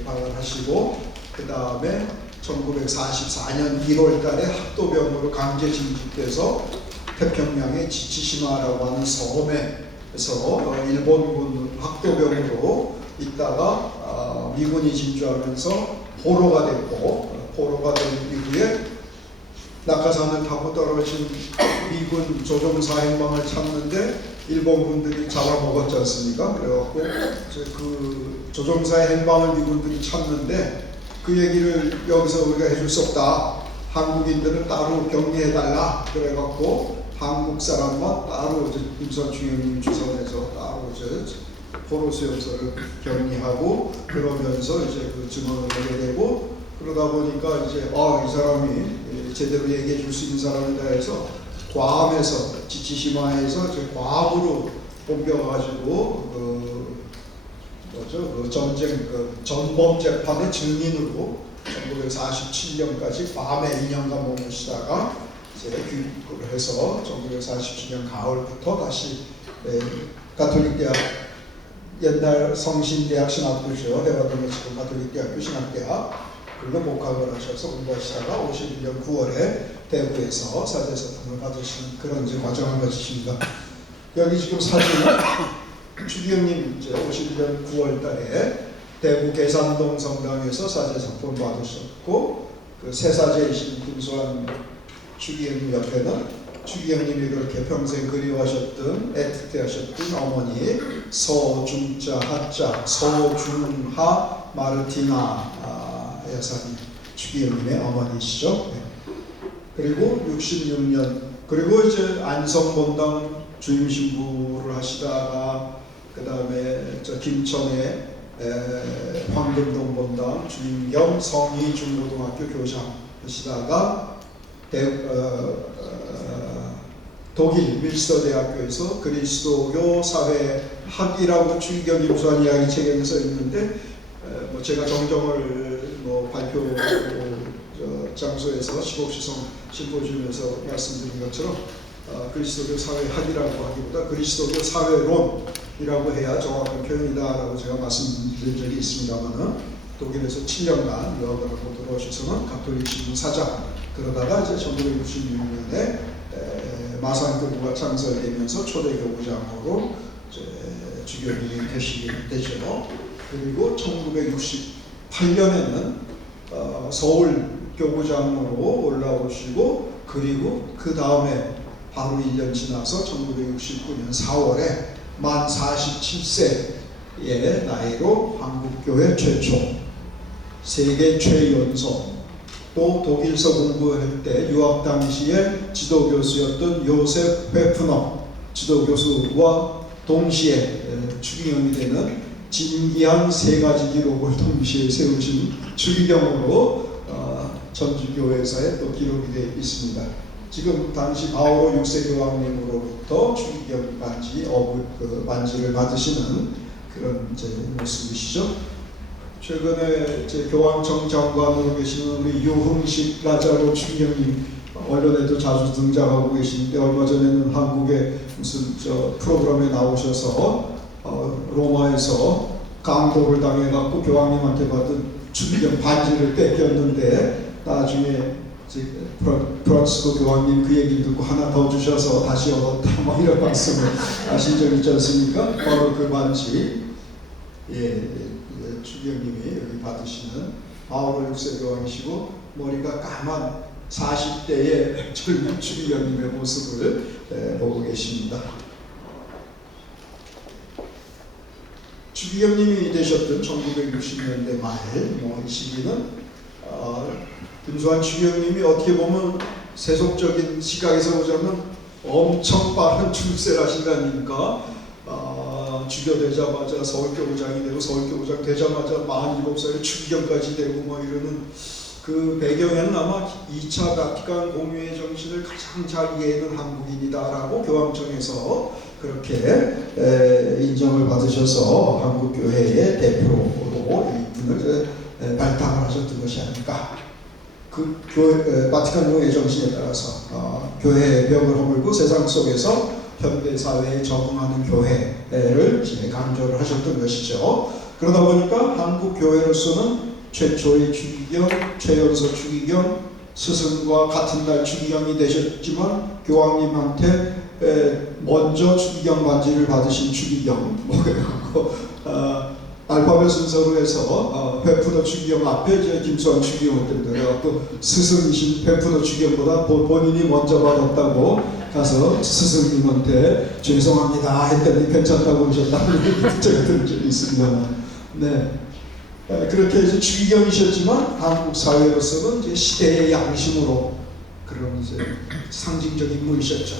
입학을 하시고 그 다음에 1944년 1월 달에 학도병으로 강제 징집돼서 태평양의 지치시마라고 하는 섬에서 일본군 학도병으로 있다가 미군이 진주하면서 포로가 됐고 포로가 된 이후에 낙하산을 타고 떨어진 미군 조종사 행방을 찾는데 일본군들이 잡아먹었지 않습니까? 그래갖고 그 조종사의 행방을 미군들이 찾는데 그 얘기를 여기서 우리가 해줄 수 없다. 한국인들은 따로 격리해달라. 그래갖고 한국 사람만 따로 임선 주임님 주선해서 따로 포로 수용소를 격리하고 그러면서 이제 그 증언을 하게 되고 그러다 보니까 이제 이 사람이 제대로 얘기해 줄 수 있는 사람이다 해서 괌에서 지치시마에서 괌으로 옮겨가지고 그 전쟁 전범 재판의 증인으로 1947년까지 괌에 2년간 머무시다가 이제 귀국을 해서 1947년 가을부터 다시 가톨릭대학 옛날 성신대학 신학교죠. 해바드는 지금 가톨릭대학교 신학대학 그걸로 복학을 하셔서 공부하시다가 51년 9월에 대구에서 사제사통을 받으시는 그런 이제 과정을 거치십니다. 여기 지금 사진 추기경님 이제 51년 9월달에 대구 계산동 성당에서 사제상품 받으셨고, 그 세사제이신 김수환 추기경님 옆에는 추기경님이 그렇게 평생 그리워하셨던 애틋해하셨던 어머니 서중자 하자 서중하 마르티나 여사님 추기경님의 어머니시죠. 네. 그리고 66년 그리고 이제 안성본당 주임 신부를 하시다가 그 다음에 저 김천에 황금동 본당 주임 겸 성희 중고등학교 교사 하시다가 독일 밀스터 대학교에서 그리스도교 사회학이라고 추기경 김수환 이야기 책에 써 있는데 뭐 제가 정정을 뭐 발표 장소에서 시복시성 심포지움에서 말씀드린 것처럼 그리스도교 사회학이라고 하기보다 그리스도교 사회론이라고 해야 정확한 표현이다라고 제가 말씀드린 적이 있습니다만은 독일에서 7년간 유학을 하고 들어오셔서는 가톨릭 신부 사장 그러다가 이제 1966년에 마산교구가 창설되면서 초대 교구장으로 주교님이 되시게 되죠. 그리고 1968년에는 서울 교구장으로 올라오시고 그리고 그 다음에 바로 1년 지나서 1969년 4월에 만 47세의 나이로 한국교회 최초, 세계 최연소, 또 독일서 공부할 때 유학 당시에 지도교수였던 요셉 회프너 지도교수와 동시에 추기경이 되는 진기한 세 가지 기록을 동시에 세우신 추기경으로 전주교회사에 또 기록이 되어 있습니다. 지금 당시 바오로 6세 교황님으로부터 추기경 반지를 받으시는 그런 이제 모습이시죠. 최근에 제 교황청 장관으로 계시는 우리 유흥식 라자로 추기경님 언론에도 자주 등장하고 계시는데 얼마 전에는 한국의 무슨 프로그램에 나오셔서 로마에서 강도를 당해갖고 교황님한테 받은 추기경 반지를 뺏겼는데 나중에 프란치스코 교황님 그 얘기 듣고 하나 더 주셔서 다시 얻었다 뭐 이런 말씀을 하신 적 있지 않습니까? 바로 그 반지 추기경님이 여기 받으시는 바오로 6세 교황이시고 머리가 까만 40대의 젊은 추기경님의 모습을 보고 계십니다. 추기경님이 되셨던 1960년대 말 이 시기는 김수환 추기경님이 어떻게 보면 세속적인 시각에서 보자면 엄청 빠른 출세를 하신 거 아닙니까? 주교되자마자 서울교구장이 되고 서울교구장 되자마자 47살에 추기경까지 되고 뭐 이러는 그 배경에는 아마 2차 바티칸 공유의 정신을 가장 잘 이해하는 한국인이다라고 교황청에서 그렇게 인정을 받으셔서 한국교회의 대표로 이분을 발탁을 하셨던 것이 아닐까. 그 바티칸 공유의 정신에 따라서 교회의 벽을 허물고 세상 속에서 현대 사회에 적응하는 교회를 강조를 하셨던 것이죠. 그러다 보니까 한국 교회로서는 최초의 추기경, 최연소 추기경, 스승과 같은 날 추기경이 되셨지만 교황님한테 먼저 추기경 반지를 받으신 추기경 그래갖고 알파벳 순서로 해서 베푸너 추기경 앞에 이제 김수환 추기경 때문에 그래갖고 스승이신 베푸너 추기경보다 본인이 먼저 받았다고 가서 스승님한테 죄송합니다 했더니 괜찮다고 하셨다는 얘기 제가 들은 적이 있습니다. 네. 그렇게 이제 추기경이셨지만 한국 사회로서는 이제 시대의 양심으로 그런 이제 상징적 인물이셨죠.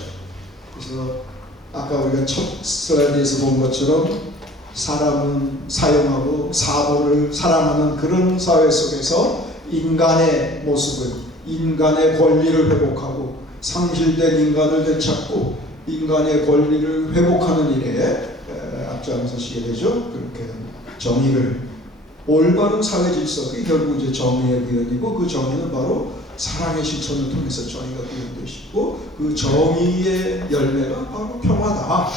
그래서 아까 우리가 첫 슬라이드에서 본 것처럼 사람은 사용하고 사고를 사랑하는 그런 사회 속에서 인간의 모습을, 인간의 권리를 회복하고 상실된 인간을 되찾고 인간의 권리를 회복하는 일에 앞장서시게 되죠. 그렇게 정의를 올바른 사회 질서, 그게 결국 이제 정의의 구현이고 그 정의는 바로 사랑의 실천을 통해서 정의가 구현되시고 그 정의의 열매가 바로 평화다.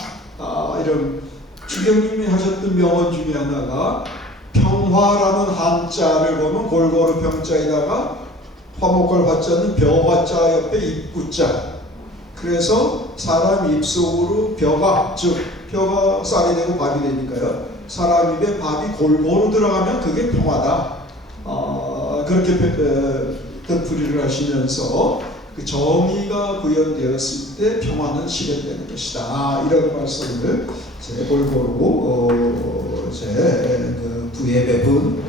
이런 추기경님이 하셨던 명언 중에 하나가 평화라는 한자를 보면 골고루 평자에다가 화목을 받지 않는 벼화자 옆에 입구자. 그래서 사람 입속으로 벼가 즉 혀가 쌀이 되고 밥이 되니까요. 사람 입에 밥이 골고루 들어가면 그게 평화다. 그렇게 되풀이를 하시면서 그 정의가 구현되었을 때 평화는 실현되는 것이다. 이런 말씀을 제 골고루 제 부의 배분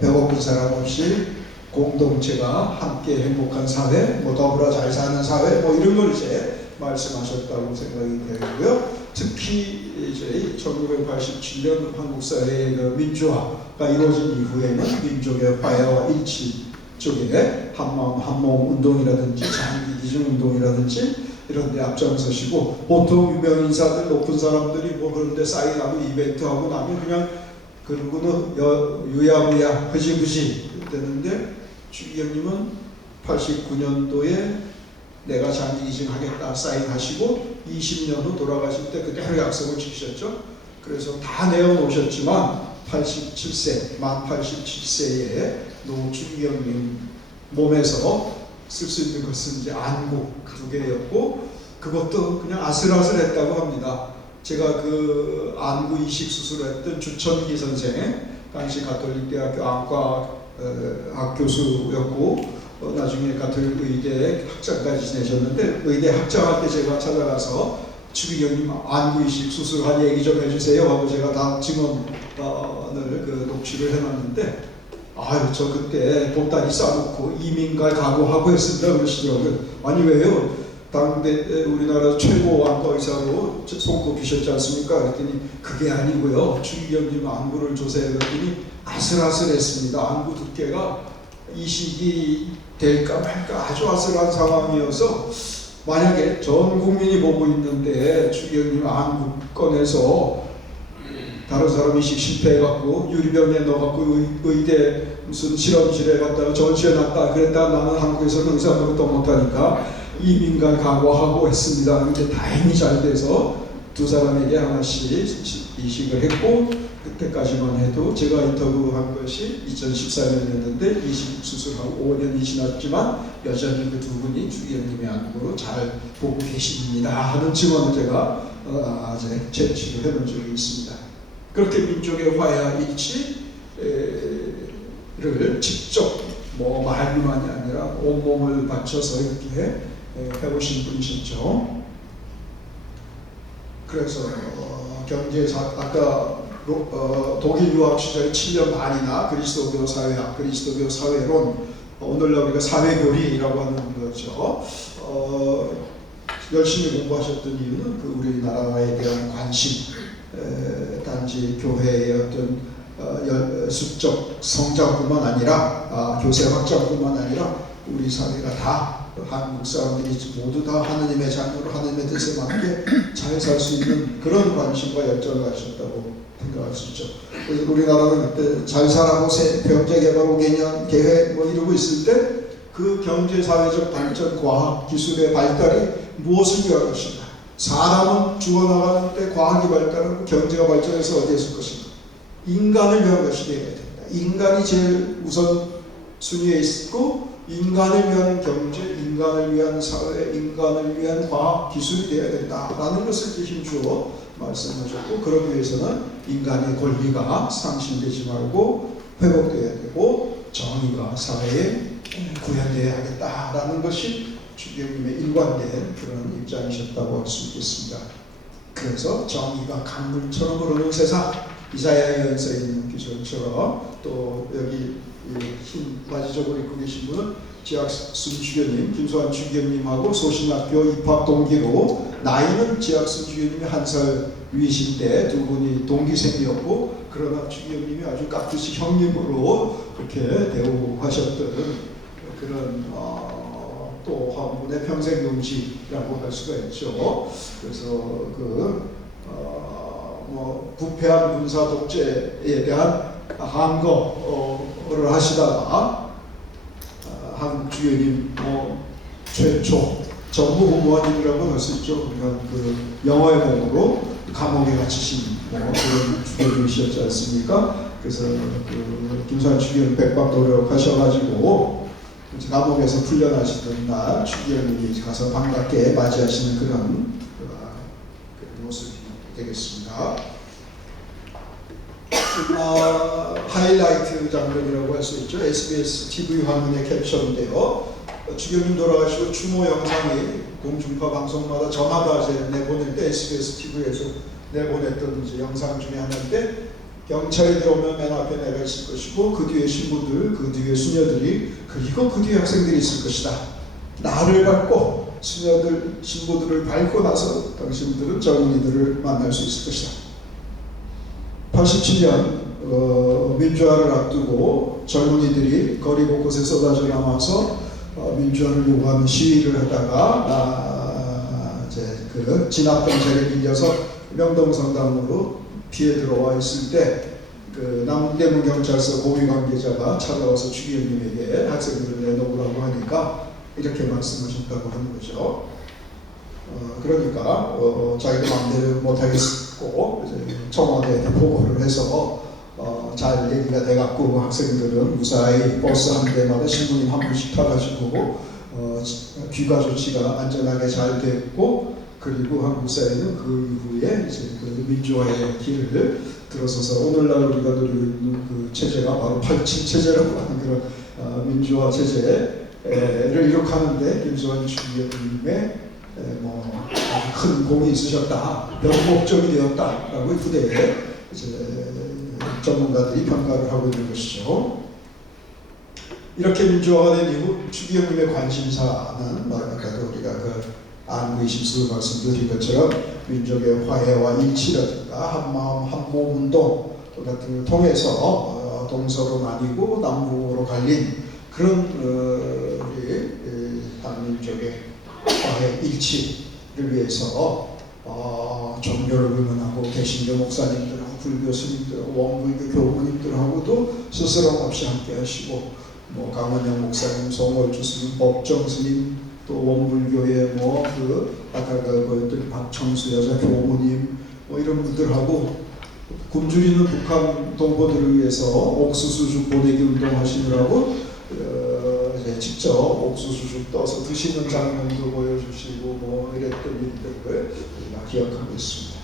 배고픈 사람 없이 공동체가 함께 행복한 사회, 뭐 더불어 잘 사는 사회, 뭐 이런 걸 이제 말씀하셨다고 생각이 되고요. 특히 이제 1987년 한국 사회의 그 민주화가 이루어진 이후에는 민족의 화해와 일치 쪽에 한마음 한몸 운동이라든지 장기 기증 운동이라든지 이런 데 앞장서시고, 보통 유명 인사들 높은 사람들이 뭐 그런 데 사인하고 이벤트하고 나면 그냥 그러고는 유야무야 흐지부지 되는데, 주기경님은 89년도에 내가 장기 기증하겠다 사인하시고 20년 후 돌아가실 때 그대로 약속을 지키셨죠. 그래서 다 내어놓으셨지만 87세, 만 87세에 노 주기경님 몸에서 쓸 수 있는 것은 이제 안구 2개였고, 그것도 그냥 아슬아슬했다고 합니다. 제가 그 안구 이식 수술했던 주천기 선생, 당시 가톨릭대학교 안과 학 교수였고 나중에 가톨릭 의대 학장까지 지내셨는데, 의대 학장할 때 제가 찾아가서 주기경님 안구 이식 수술한 얘기 좀 해주세요 하고 제가 다 증언을 그 녹취를 해놨는데, 아유 저 그때 보따리 싸놓고 이민갈 각오하고 했습니다 그러시더라고요. 아니 왜요? 당대 우리나라 최고 안과 의사로 손꼽히셨지 않습니까? 그랬더니 그게 아니고요, 주기경님 안구를 조사해봤더니 아슬아슬했습니다. 안구 두께가 이식이 될까 말까 아주 아슬한 상황이어서, 만약에 전 국민이 보고 있는데 주기경님 안구 꺼내서 다른 사람 이식 실패해갖고 유리병에 넣어갖고 의대 무슨 실험실에 갔다가 전시해놨다 그랬다, 나는 한국에서는 의사 노릇도 못하니까 이민간 각오하고 했습니다. 근데 다행히 잘 돼서 2사람에게 하나씩 이식을 했고, 그때까지만 해도 제가 인터뷰한 것이 2014년이었는데 이식 수술하고 5년이 지났지만 여전히 그 2분이 주기경님의 안구로 잘 보고 계십니다 하는 증언을 제가 제출을 해놓은 적이 있습니다. 그렇게 민족의 화해와 일치를 직접 뭐 말만이 아니라 온몸을 바쳐서 이렇게 해오신 분이셨죠. 그래서 경제사 아까 독일 유학 시절 7년 반이나 그리스도교 사회학, 그리스도교 사회론, 오늘날 우리가 사회교리라고 하는 거죠. 열심히 공부하셨던 이유는 그 우리나라에 대한 관심, 단지 교회의 어떤 수적 성장뿐만 아니라 교세 확장뿐만 아니라 우리 사회가 다 한국 사람들이 모두 다 하느님의 자녀로 하느님의 뜻에 맞게 잘 살 수 있는 그런 관심과 열정을 가졌다고 생각할 수 있죠. 그래서 우리나라는 그때 잘 살아고 경제개발 5개년 계획 뭐 이러고 있을 때 그 경제사회적 발전, 과학, 기술의 발달이 무엇을 위한 것인가? 사람은 죽어나가는데 과학이 발달하고 경제가 발전해서 어디에 있을 것인가? 인간을 위한 것이 되어야 된다. 인간이 제일 우선 순위에 있고, 인간을 위한 경제, 인간을 위한 사회, 인간을 위한 과학, 기술이 되어야 된다라는 것을 힘주어 말씀하셨고, 그러기 위해서는 인간의 권리가 상실되지 말고 회복되어야 되고 정의가 사회에 구현되어야 하겠다라는 것이 주기경님의 일관된 그런 입장이셨다고 할 수 있겠습니다. 그래서 정의가 강물처럼 흐르는 세상, 이사야 예언서에 있는 기술처럼, 또 여기 흰 바지 저고리 입고 계신 분은 지학순 주교님, 김소환 주교님하고 소신학교 입학 동기로, 나이는 지학순 주교님이 1살 위이신데 2분이 동기생이었고, 그러나 주교님이 아주 깍듯이 형님으로 그렇게 대우하셨던 그런 또 한 분의 평생 동지라고 할 수가 있죠. 그래서 뭐 부패한 군사 독재에 대한 항거를 하시다가 한국 주교님 최초 정부 공무원님이라고 할 수 있죠. 그러니까 그 영어의 몸으로 감옥에 갇히신 그런 주교님이셨지 않습니까? 그래서 그 김소환 주교님 백박도력 하셔가지고 감옥에서 풀려나시던 날 주기경님이 가서 반갑게 맞이하시는 그런 모습입니다. 되겠습니다. 하이라이트 장면이라고 할 수 있죠. SBS TV 화면에 캡처인데요. 주교님 돌아가시고 추모 영상이 공중파 방송마다 저마다 이제 내보낼 때 SBS TV에서 내보냈던 이제 영상 중에 하나인데, 경찰이 들어오면 맨 앞에 내가 있을 것이고 그 뒤에 신부들, 그 뒤에 수녀들이, 그리고 그 뒤에 학생들이 있을 것이다. 나를 밟고 수녀들, 신부들을 밟고 나서 당신들은 젊은이들을 만날 수 있을 것이다. 87년 민주화를 앞두고 젊은이들이 거리 곳곳에 쏟아져 나와서 민주화를 요구하는 시위를 하다가 이제 그 진압경찰에 밀려서 명동성당으로 피해 들어와 있을 때 그 남대문 경찰서 고위 관계자가 찾아와서 주기현님에게 학생들을 내놓으라고 하니까 이렇게 말씀하셨다고 하는 거죠. 그러니까 자기도 마음대로 못하겠고 이제 청와대에 보고를 해서 잘 얘기가 돼갖고 학생들은 무사히 버스 한 대마다 신부님 한 분씩 타가지고 귀가 조치가 안전하게 잘 됐고, 그리고 한국 사회는 그 이후에 이제 그 민주화의 길을 들어서서 오늘날 우리가 누리고 있는 그 체제가 바로 87 체제라고 하는 그런 민주화 체제를 이룩하는데 김수환 주기님의 아주 큰 공이 있으셨다, 명목적이 되었다라고 후대에 이제 전문가들이 평가를 하고 있는 것이죠. 이렇게 민주화가 된 이후 주기현님의 관심사는 아까도 우리가 안구의 심수를 말씀드린 것처럼 민족의 화해와 일치라든가 한마음 한몸 운동 같은 걸 통해서 동서로 나뉘고 남북으로 갈린 그런 우리 한민족의 화해 일치를 위해서 종교를 의논하고 개신교 목사님들하고 불교 스님들하고 원불교 교부님들하고도 스스럼 없이 함께 하시고, 강원영 목사님, 송월주 스님, 법정 스님, 또 원불교의 아까 보였던 박청수 여자 교무님 이런 분들하고 굶주리는 북한 동포들을 위해서 옥수수죽 보내기 운동하시느라고 이제 직접 옥수수죽 떠서 드시는 장면도 보여주시고 이랬던 일들을 우리가 기억하고 있습니다.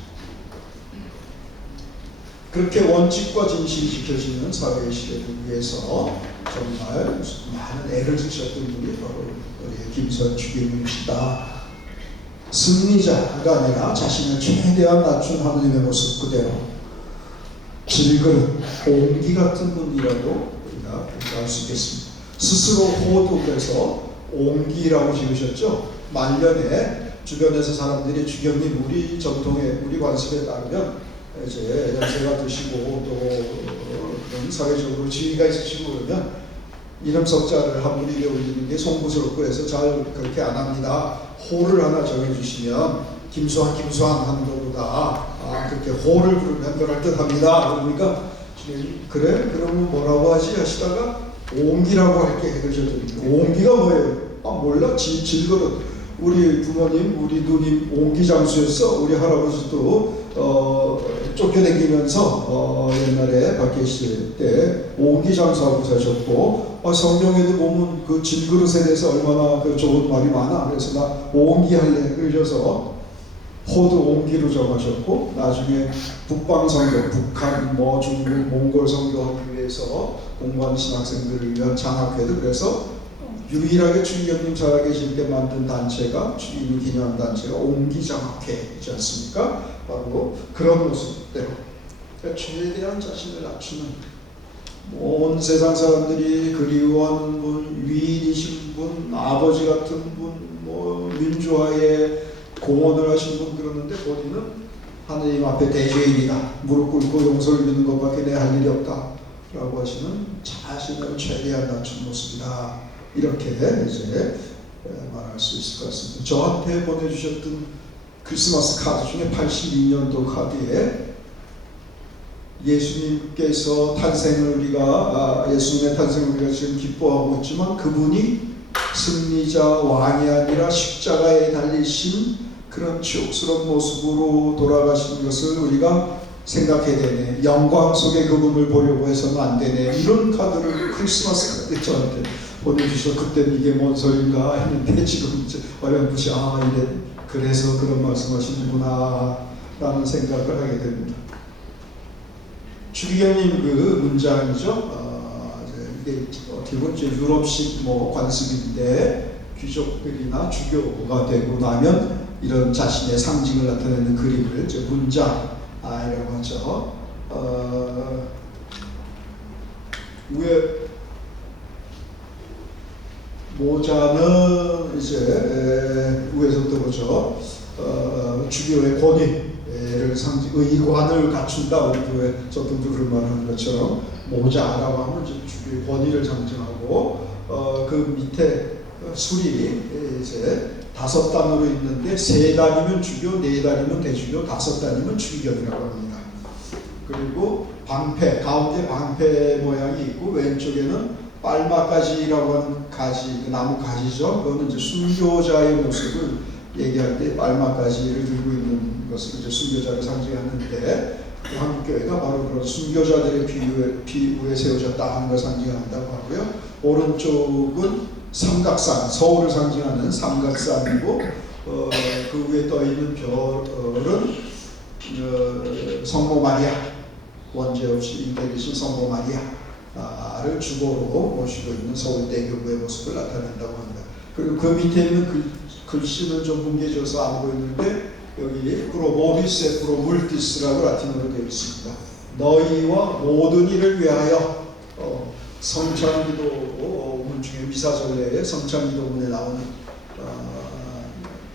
그렇게 원칙과 진실이 지켜지는 사회의 시대를 위해서 정말 많은 애를 쓰셨던 분이 바로 우리 김수환 주기님이시다. 승리자가 아니라 자신을 최대한 낮춘 하느님의 모습 그대로 질그릇, 옹기 같은 분이라도 우리가 평가할 수 있겠습니다. 스스로 호도해서 옹기라고 지으셨죠. 말년에 주변에서 사람들이 주경님 우리 전통에 우리 관습에 따르면 이제 연세가 드시고 또 그런 사회적으로 지위가 있으시고 그러면 이름 석자를 한 무리에 올리는 게 송구스럽고 해서 잘 그렇게 안 합니다. 호를 하나 정해주시면 김수환 하는 것보다 그렇게 호를 부르면 그럴 듯합니다. 그러니까 그래? 그러면 뭐라고 하지? 하시다가 옹기라고 할게 해주셨더니 옹기가 뭐예요? 몰라? 질그릇. 우리 부모님, 우리 누님 옹기장수였어. 우리 할아버지도 쫓겨다니면서 옛날에 밖에 있을 때 옹기장수하고 사셨고, 성경에도 보면 그 질그릇에 대해서 얼마나 좋은 말이 많아. 그래서 나 옹기할래 그러셔서 호도 옹기로 정하셨고, 나중에 북방 선교, 북한, 중국, 몽골 선교하기 위해서 공부하는 신학생들을 위한 장학회도 그래서 유일하게 주기현님 살아계실 때 만든 단체가 주기님 기념단체가 옹기장학회이지 않습니까? 바로 그런 모습대로 최대한 자신을 낮추는 온 세상 사람들이 그리워하는 분, 위인이신 분, 아버지 같은 분, 민주화에 공헌을 하신 분 그러는데 본인은 하느님 앞에 대죄인이다. 무릎 꿇고 용서를 믿는 것밖에 내 할 일이 없다. 라고 하시는 자신을 최대한 낮춘 모습이다. 이렇게 이제 말할 수 있을 것 같습니다. 저한테 보내주셨던 크리스마스 카드 중에 82년도 카드에 예수님께서 탄생을 예수님의 탄생을 우리가 지금 기뻐하고 있지만 그분이 승리자 왕이 아니라 십자가에 달리신 그런 치욕스러운 모습으로 돌아가신 것을 우리가 생각해야 되네. 영광 속에 그분을 보려고 해서는 안 되네. 이런 카드를 크리스마스 카드 저한테 보내주셔서 그때는 이게 뭔 소린가 했는데 지금 이제 어렴풋이 이래 그래서 그런 말씀하시는구나 라는 생각을 하게 됩니다. 주기경님 그 문장이죠. 이게 어떻게 보면 이제 유럽식 관습인데 귀족들이나 주교가 되고 나면 이런 자신의 상징을 나타내는 그림을 이제 문장이라고 하죠. 위에 모자는 이제 위에서부터 보죠. 주교의 권위를 의관을 갖춘다. 우리 교회 저분도 그런 말 하는 것처럼 모자라고 하면 이제 주교의 권위를 상징하고 그 밑에 술이 이제 5단으로 있는데 3단이면 주교, 4단이면 대주교, 5단이면 주기경이라고 합니다. 그리고 방패, 가운데 방패 모양이 있고 왼쪽에는 빨마가지라고 하는 가지, 나무 가지죠. 그거는 이제 순교자의 모습을 얘기할 때 빨마가지를 들고 있는 것을 이제 순교자를 상징하는데 한국교회가 바로 그런 순교자들의 비유에 세워졌다 하는 걸 상징한다고 하고요. 오른쪽은 삼각산, 서울을 상징하는 삼각산이고 그 위에 떠 있는 별은 성모 마리아, 원죄 없이 잉태되신 성모 마리아를 주보로 모시고 있는 서울대교구의 모습을 나타낸다고 합니다. 그리고 그 밑에 있는 글씨는 좀 뭉개져서 안 보이는데 여기 프로모비스 프로물티스라고 라틴어로 되어 있습니다. 너희와 모든 이를 위하여 성찬기도문 중에 미사전례에 성찬기도문에 나오는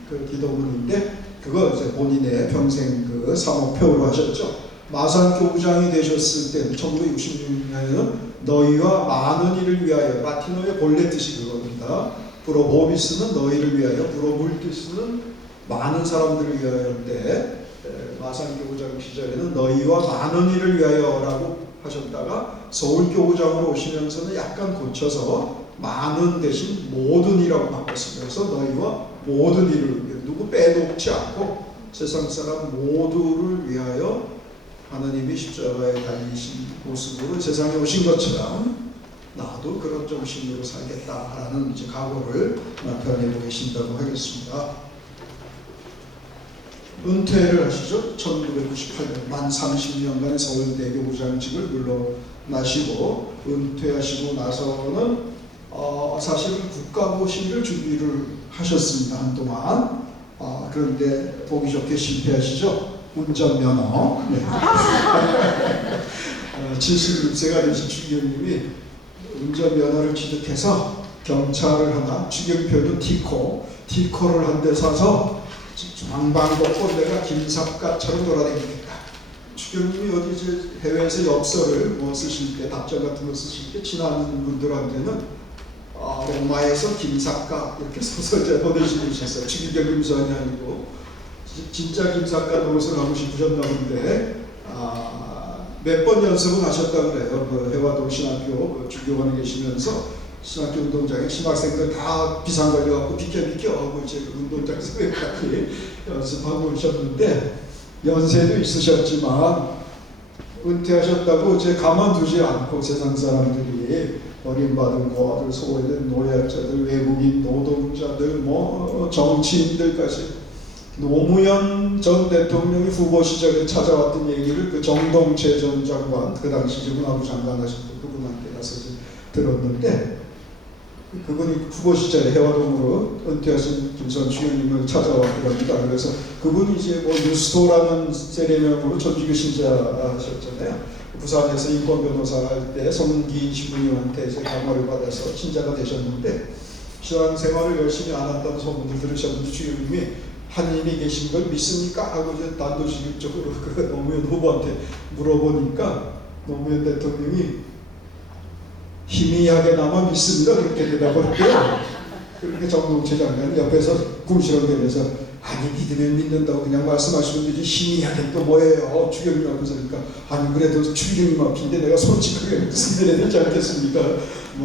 그 기도문인데 그거 이제 본인의 평생 그 사모표로 하셨죠. 마산교구장이 되셨을 때 1966년에는 너희와 많은 이를 위하여, 라틴어의 본래 뜻이 그겁니다. 프로모비스는 너희를 위하여, 프로물티스는 많은 사람들을 위하여인데 마산교구장 시절에는 너희와 많은 이를 위하여라고 하셨다가 서울교구장으로 오시면서는 약간 고쳐서 많은 대신 모든 이라고 바꿨습니다. 그래서 너희와 모든 이를, 누구 빼놓지 않고 세상 사람 모두를 위하여 하나님이 십자가에 달리신 모습으로 세상에 오신 것처럼 나도 그런 정신으로 살겠다라는 이제 각오를 나타내고 계신다고 하겠습니다. 은퇴를 하시죠. 1998년 만 30년간 서울대교구장직을 물러나시고 은퇴하시고 나서는 사실은 국가고시를 준비를 하셨습니다. 한동안. 그런데 보기 좋게 실패하시죠. 운전면허. 네. 76세가 되신 주기경님이 운전면허를 취득해서 경찰을 하나, 주경표도 티코를 한 대 사서 방방곡곡 내가 김삿갓처럼 돌아다니겠다. 주경님이 어디 이제 해외에서 엽서를 쓰실 때, 답장 같은 거 쓰실 때 친한 분들한테는 로마에서 김삿갓 이렇게 써서 보내주셨어요. 주기경 김사관이 아니고 진짜 김삿갓 노릇을 하고 싶으셨나 본데 몇 번 연습은 하셨다고 그래요. 그 해화동 신학교 주교관에 계시면서 신학교 운동장에 신학생들 다 비상 걸려갖고 비켜 하고 이제 운동장에서 끝까지 연습하고 오셨는데 연세도 있으셨지만 은퇴하셨다고 이제 가만두지 않고 세상 사람들이 버림받은 고아들, 소외된 노약자들, 외국인 노동자들, 정치인들까지 노무현 전 대통령이 후보 시절에 찾아왔던 얘기를 그 정동채 전 장관, 그 당시 문화부 장관 하셨던 그분한테 가서 들었는데 그분이 후보 시절에 해화동으로 은퇴하신 김선 주연님을 찾아왔답니다. 그래서 그분이 이제 뉴스토라는 세례명으로 천주교 신자하셨잖아요. 부산에서 인권 변호사 할 때 손기인 신부님한테 이제 감화를 받아서 신자가 되셨는데 신앙 생활을 열심히 안 한다는 소문을 들으셨는데 주연님이 하나님이 계신 걸 믿습니까? 하고 이제 단도직입적으로 그 노무현 후보한테 물어보니까 노무현 대통령이 희미하게나마 믿습니다. 그렇게 대답을 했대요. 그렇게 정동채 장관이 옆에서 궁시렁대면서 아니 믿으면 믿는다고 그냥 말씀하시면 되지 희미하게 또 뭐예요? 주경님 앞에서 그러니까 아니 그래도 주경님 앞인데 내가 솔직하게 믿어야 되지 않겠습니까?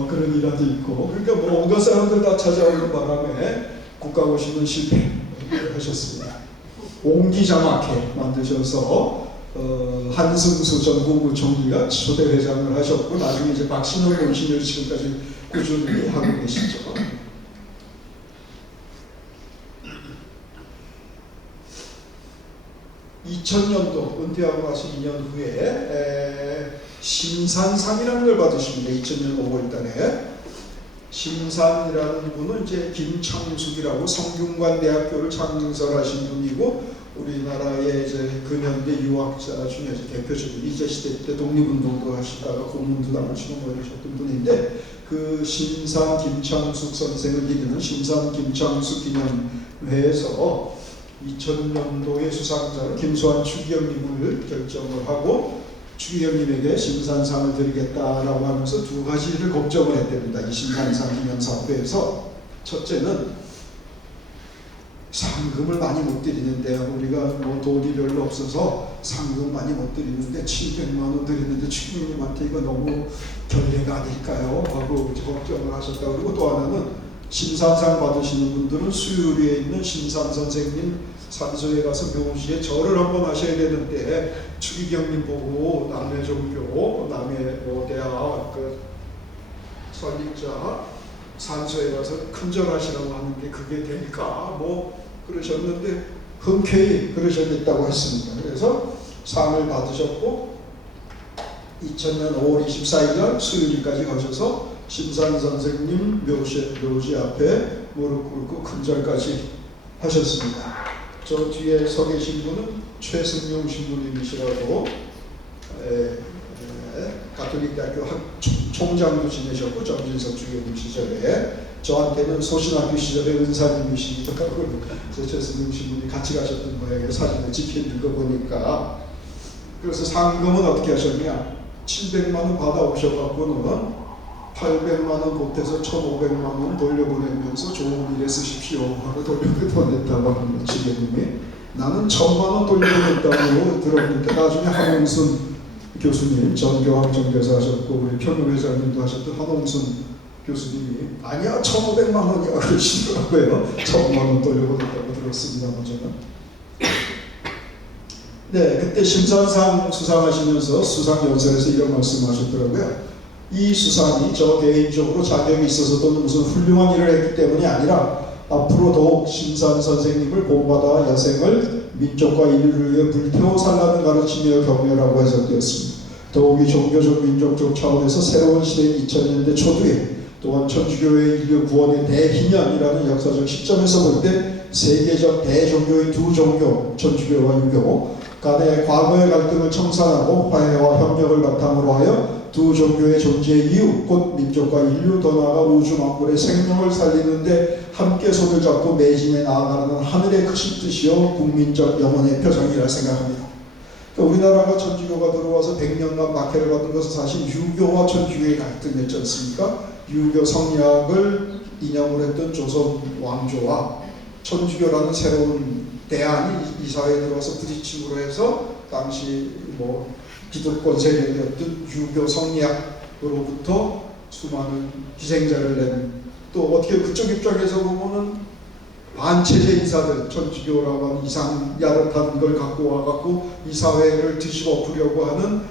그런 일화도 있고 그러니까 온갖 사람들 다 찾아오는 바람에 국가고시는 실패하셨습니다. 옹기장하게 만드셔서 한승수 전 국무총리가 초대회장을 하셨고 나중에 이제 박신영 공신을 지금까지 꾸준히 하고 계시죠. 2000 2000년도 은퇴하고 나서 2년 후에 심산상이라는 걸 받으십니다. 2000년 5월달에. 심산이라는 분은 이제 김창숙이라고 성균관대학교를 창설하신 분이고 우리나라의 이제 근현대 유학자 중에 대표적인 일제시대 때 독립운동도 하시다가 고문도 당하시고 뭐 이러셨던 분인데 그 심산 김창숙 선생을 기리는 심산 김창숙 기념회에서 2000년도의 수상자로 김수환 추기경님을 결정을 하고 추기경님에게 심산상을 드리겠다라고 하면서 두 가지를 걱정을 했답니다. 이 심산상 기념사업회에서 첫째는 상금을 많이 못 드리는데 우리가 뭐 돈이 별로 없어서 상금 많이 못 드리는데 700만 원 드리는데 추기경님한테 이거 너무 결례가 아닐까요? 하고 걱정을 하셨다고. 그리고 또 하나는 심산상 받으시는 분들은 수유리에 있는 심산 선생님 산소에 가서 묘지에 절을 한번 하셔야 되는데 추기경님 보고 남의 종교, 남의 대학 그 설립자 산소에 가서 큰절하시라고 하는데 그게 될까? 뭐 그러셨는데 흔쾌히 그러셨다고 했습니다. 그래서 상을 받으셨고 2000년 5월 24일 날 수요일까지 가셔서 심산 선생님 묘지 앞에 무릎 꿇고 큰절까지 하셨습니다. 저 뒤에 서 계신 분은 최승용 신부님이시라고 가톨릭대학교 총장도 지내셨고 정진석 주교님 시절에 저한테는 소신학교 시절에 은사님이시기도 하고 최승용 신부님 같이 가셨던 모양의 사진을 찍혀있는 거 보니까 그래서 상금은 어떻게 하셨냐 700만 원 받아오셔갖고는 800만 원 보태서 1,500만 원 돌려보내면서 좋은 일에 쓰십시오 하고 돌려보냈다고 합니다. 지혜님이 나는 1,000만 원 돌려보냈다고 들었는데 나중에 한홍순 교수님 전교학 전교사 하셨고 우리 평론회장님도 하셨던 한홍순 교수님이 아니야 1,500만 원이야 그러시더라고요. 1,000만 원 돌려보냈다고 들었습니다. 저는 네 그때 심산상 수상하시면서 수상연설에서 이런 말씀하셨더라고요. 이 수상이 저 개인적으로 자격이 있어서 또는 무슨 훌륭한 일을 했기 때문이 아니라 앞으로 더욱 심산 선생님을 본받아 여생을 민족과 인류를 위해 불태워 살라는 가르침이여 경례라고 해석되었습니다. 더욱이 종교적 민족적 차원에서 새로운 시대인 2000년대 초두에 또한 천주교의 인류 구원의 대희년이라는 역사적 시점에서 볼 때 세계적 대종교인 두 종교 천주교와 유교 간의 과거의 갈등을 청산하고 화해와 협력을 바탕으로 하여 두 종교의 존재의 이유, 곧 민족과 인류 더 나아가 우주 만물의 생명을 살리는데 함께 손을 잡고 매진해 나아가는 하늘의 크신 뜻이요 국민적 영혼의 표정이라 생각합니다. 그러니까 우리나라가 천주교가 들어와서 100년간 박해를 받은 것은 사실 유교와 천주교의 갈등이었지 않습니까? 유교 성리학을 이념을 했던 조선 왕조와 천주교라는 새로운 대안이 이 사회에 들어와서 부딪힘으로 해서 당시 기득권 세력이었던 유교 성리학으로부터 수많은 희생자를 낸 또 어떻게 그쪽 입장에서 보면은 반체제 인사들 천주교라고 하는 이상 야릇한 걸 갖고 와갖고 이 사회를 뒤집어쓰려고 하는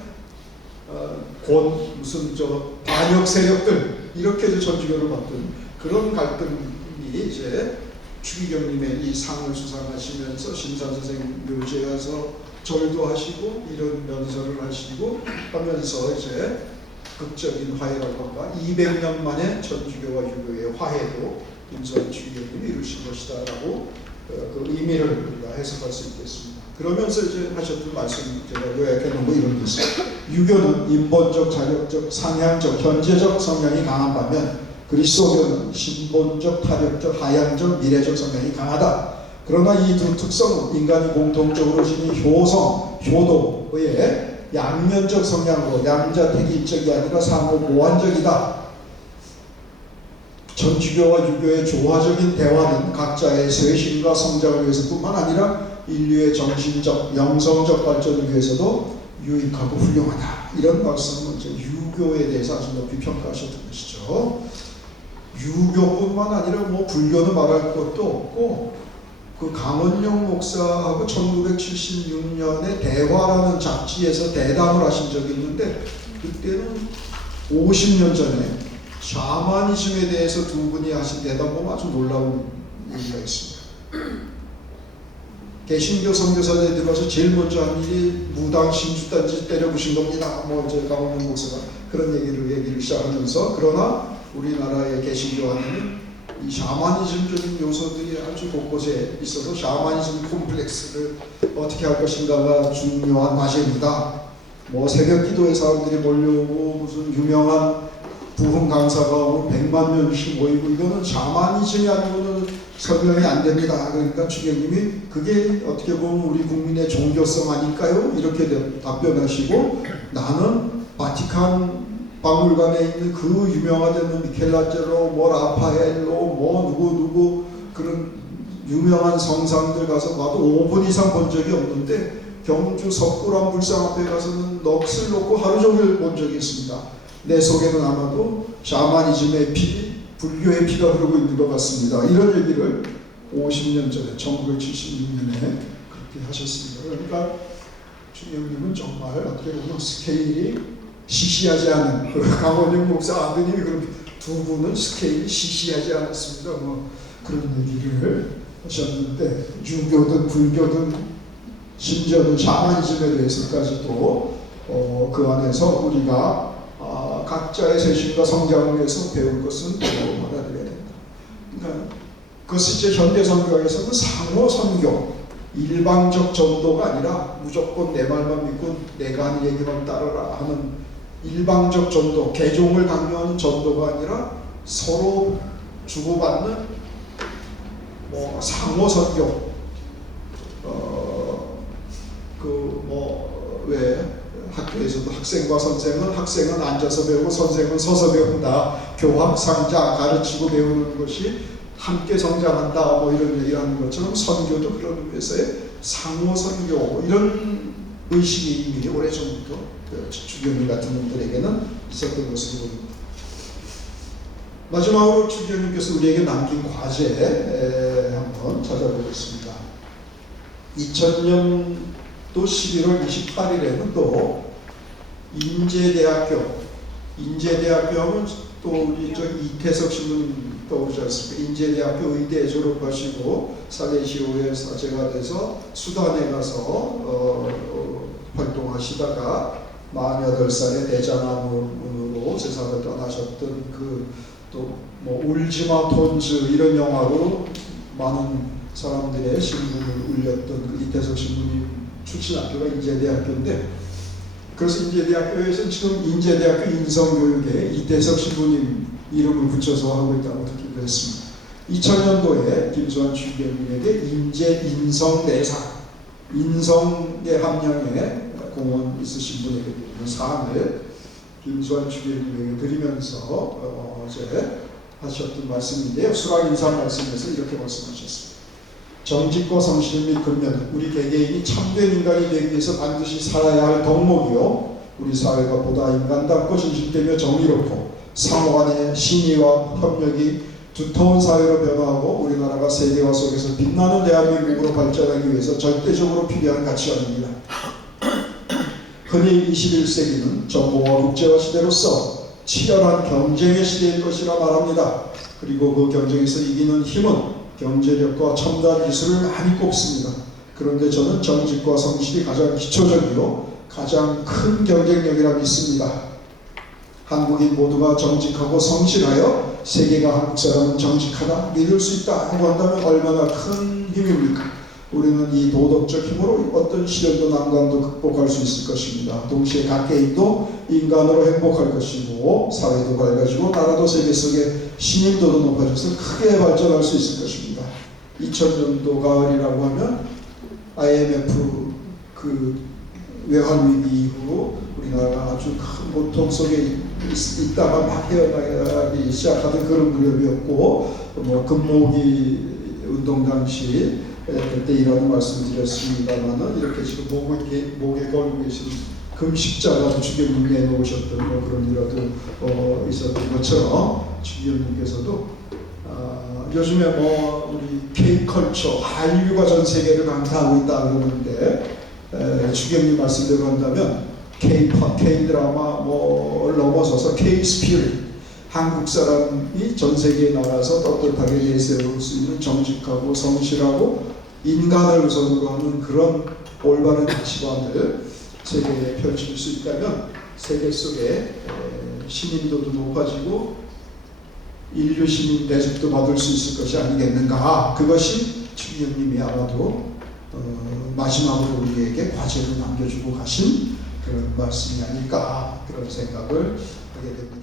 반역 세력들 이렇게 해서 천주교를 받던 그런 갈등이 이제 추기경님의 이 상을 수상하시면서 심산 선생님 묘지에 가서 절도 하시고 이런 연설을 하시고 하면서 이제 극적인 화해라고 할까 200년 만에 천주교와 유교의 화해도 김수환 추기경님이 이루신 것이다라고 그 의미를 우리가 해석할 수 있겠습니다. 그러면서 이제 하셨던 말씀 제가 요약해 놓은 거 이런 게 있어요. 유교는 인본적, 자력적, 상향적, 현재적 성향이 강한 반면 그리스도교는 신본적, 타력적, 하향적, 미래적 성향이 강하다. 그러나 이 두 특성은 인간이 공통적으로 지닌 효성, 효도의 양면적 성향으로 양자택일적이 아니라 상호 보완적이다. 천주교와 유교의 조화적인 대화는 각자의 쇄신과 성장을 위해서뿐만 아니라 인류의 정신적, 영성적 발전을 위해서도 유익하고 훌륭하다. 이런 말씀은 이제 유교에 대해서 아주 높이 평가하셨던 것이죠. 유교뿐만 아니라 불교는 말할 것도 없고 그 강원영 목사하고 1976년에 대화라는 잡지에서 대담을 하신 적이 있는데 그때는 50년 전에 샤머니즘에 대해서 두 분이 하신 대담 보면 아주 놀라운 얘기가 있습니다. 개신교 선교사들에 들어가서 제일 먼저 한 일이 무당 신주단지 때려부신 겁니다. 뭐 이제 강원영 목사가 그런 얘기를 시작하면서, 그러나 우리나라의 개신교 안에는 이 샤머니즘적인 요소들이 아주 곳곳에 있어서 샤머니즘 콤플렉스를 어떻게 할 것인가가 중요한 과제입니다. 뭐 새벽 기도에 사람들이 몰려오고 무슨 유명한 부흥 강사가 오고 100만 명씩 모이고, 이거는 샤머니즘이 아니고는 설명이 안 됩니다. 그러니까 추경님이 그게 어떻게 보면 우리 국민의 종교성 아닐까요? 이렇게 답변하시고, 나는 바티칸 박물관에 있는 그 유명한 미켈란젤로, 뭐 라파엘로, 뭐 누구 그런 유명한 성상들 가서 봐도 5분 이상 본 적이 없는데, 경주 석굴암 불상 앞에 가서는 넋을 놓고 하루 종일 본 적이 있습니다. 내 속에는 아마도 샤머니즘의 피, 불교의 피가 흐르고 있는 것 같습니다. 이런 얘기를 50년 전에 1976년에 그렇게 하셨습니다. 그러니까 주님님은 정말 어떻게 보면 스케일이 시시하지 않은, 강원영 목사 아드님이 그런 두 분은 스케일이 시시하지 않았습니다. 뭐 그런 얘기를 하셨는데, 유교든 불교든 심지어는 샤머니즘에 대해서까지도 그 안에서 우리가 각자의 세신과 성장을 위해서 배울 것은 받아들여야 된다. 그러니까 그것이 이제 현대 선교에서는 상호 선교, 일방적 전도가 아니라 무조건 내 말만 믿고 내가 하는 얘기만 따르라 하는 일방적 전도, 개종을 강요하는 전도가 아니라 서로 주고받는 뭐 상호 선교, 왜 학교에서도 학생과 선생은, 학생은 앉아서 배우고 선생은 서서 배운다. 교합 상자 가르치고 배우는 것이 함께 성장한다. 뭐 이런 얘기를 하는 것처럼 선교도 그런 의미에서의 상호 선교, 이런 의식이 이미 오래전부터 주교님 같은 분들에게는 있었던 것으로 보입니다. 마지막으로 주교님께서 우리에게 남긴 과제 한번 찾아보겠습니다. 2000년도 11월 28일에는 또 인제대학교 하면 또 우리 저 이태석 신부님 떠오르지 않습니까? 인제대학교 의대 졸업하시고 살레시오의 사제가 돼서 수단에 가서 활동하시다가 48살에 대장암으로 세상을 떠나셨던 그 또 뭐 울지마 톤즈 이런 영화로 많은 사람들의 신분을 울렸던 그 이태석 신부님 출신 학교가 인제대학교인데, 그래서 인제대학교에서 지금 인제대학교 인성교육에 이태석 신부님 이름을 붙여서 하고 있다고 듣기도 했습니다. 2000년도에 김수환 주교님에게 인성대상, 인성의 함량에 공헌 있으신 분에게 드리는 상을 김수환 주교님에게 드리면서 어제 하셨던 말씀인데요. 수락 인사 말씀에서 이렇게 말씀하셨습니다. 정직과 성실 및 근면, 우리 개개인이 참된 인간이 되기 위해서 반드시 살아야 할 덕목이요, 우리 사회가 보다 인간답고 진실되며 정의롭고 상호 간의 신의와 협력이 두터운 사회로 변화하고 우리나라가 세계화 속에서 빛나는 대한민국으로 발전하기 위해서 절대적으로 필요한 가치관입니다. 흔히 21세기는 정보와 국제화 시대로서 치열한 경쟁의 시대일 것이라 말합니다. 그리고 그 경쟁에서 이기는 힘은 경제력과 첨단 기술을 많이 꼽습니다. 그런데 저는 정직과 성실이 가장 기초적이요 가장 큰 경쟁력이라 믿습니다. 한국인 모두가 정직하고 성실하여 세계가 한국 사람은 정직하다 믿을 수 있다 하고 한다면 얼마나 큰 힘입니까? 우리는 이 도덕적 힘으로 어떤 시련도 난관도 극복할 수 있을 것입니다. 동시에 각 개인도 인간으로 행복할 것이고 사회도 밝아지고 나라도 세계 속에 신임도도 높아져서 크게 발전할 수 있을 것입니다. 2000년도 가을이라고 하면 IMF 그 외환위기 이후로 우리나라가 아주 큰 고통 속에 있다가 막 헤어나가기 시작하던 그런 무렵이었고, 뭐 금모기 운동 당시 그때 이런 말씀 드렸습니다만은 이렇게 지금 목에 걸고 계신 금십자가 주교님이 내놓으셨던 뭐 그런 일화도 있었던 것처럼 주교님께서도 요즘에 뭐 우리 K컬처, 한류가 전 세계를 강타하고 있다 그러는데 주교님 말씀대로 한다면 K-팝, K-드라마 뭐를 넘어서서 K-스피릿, 한국 사람이 전 세계에 나가서 떳떳하게 내세울 수 있는 정직하고 성실하고 인간을 우선으로 하는 그런 올바른 가치관을 세계에 펼칠 수 있다면 세계 속에 시민도도 높아지고 인류 시민 대접도 받을 수 있을 것이 아니겠는가. 그것이 주기님이 아마도 마지막으로 우리에게 과제로 남겨주고 가신 그런 말씀이 아닐까, 그런 생각을 하게 됩니다.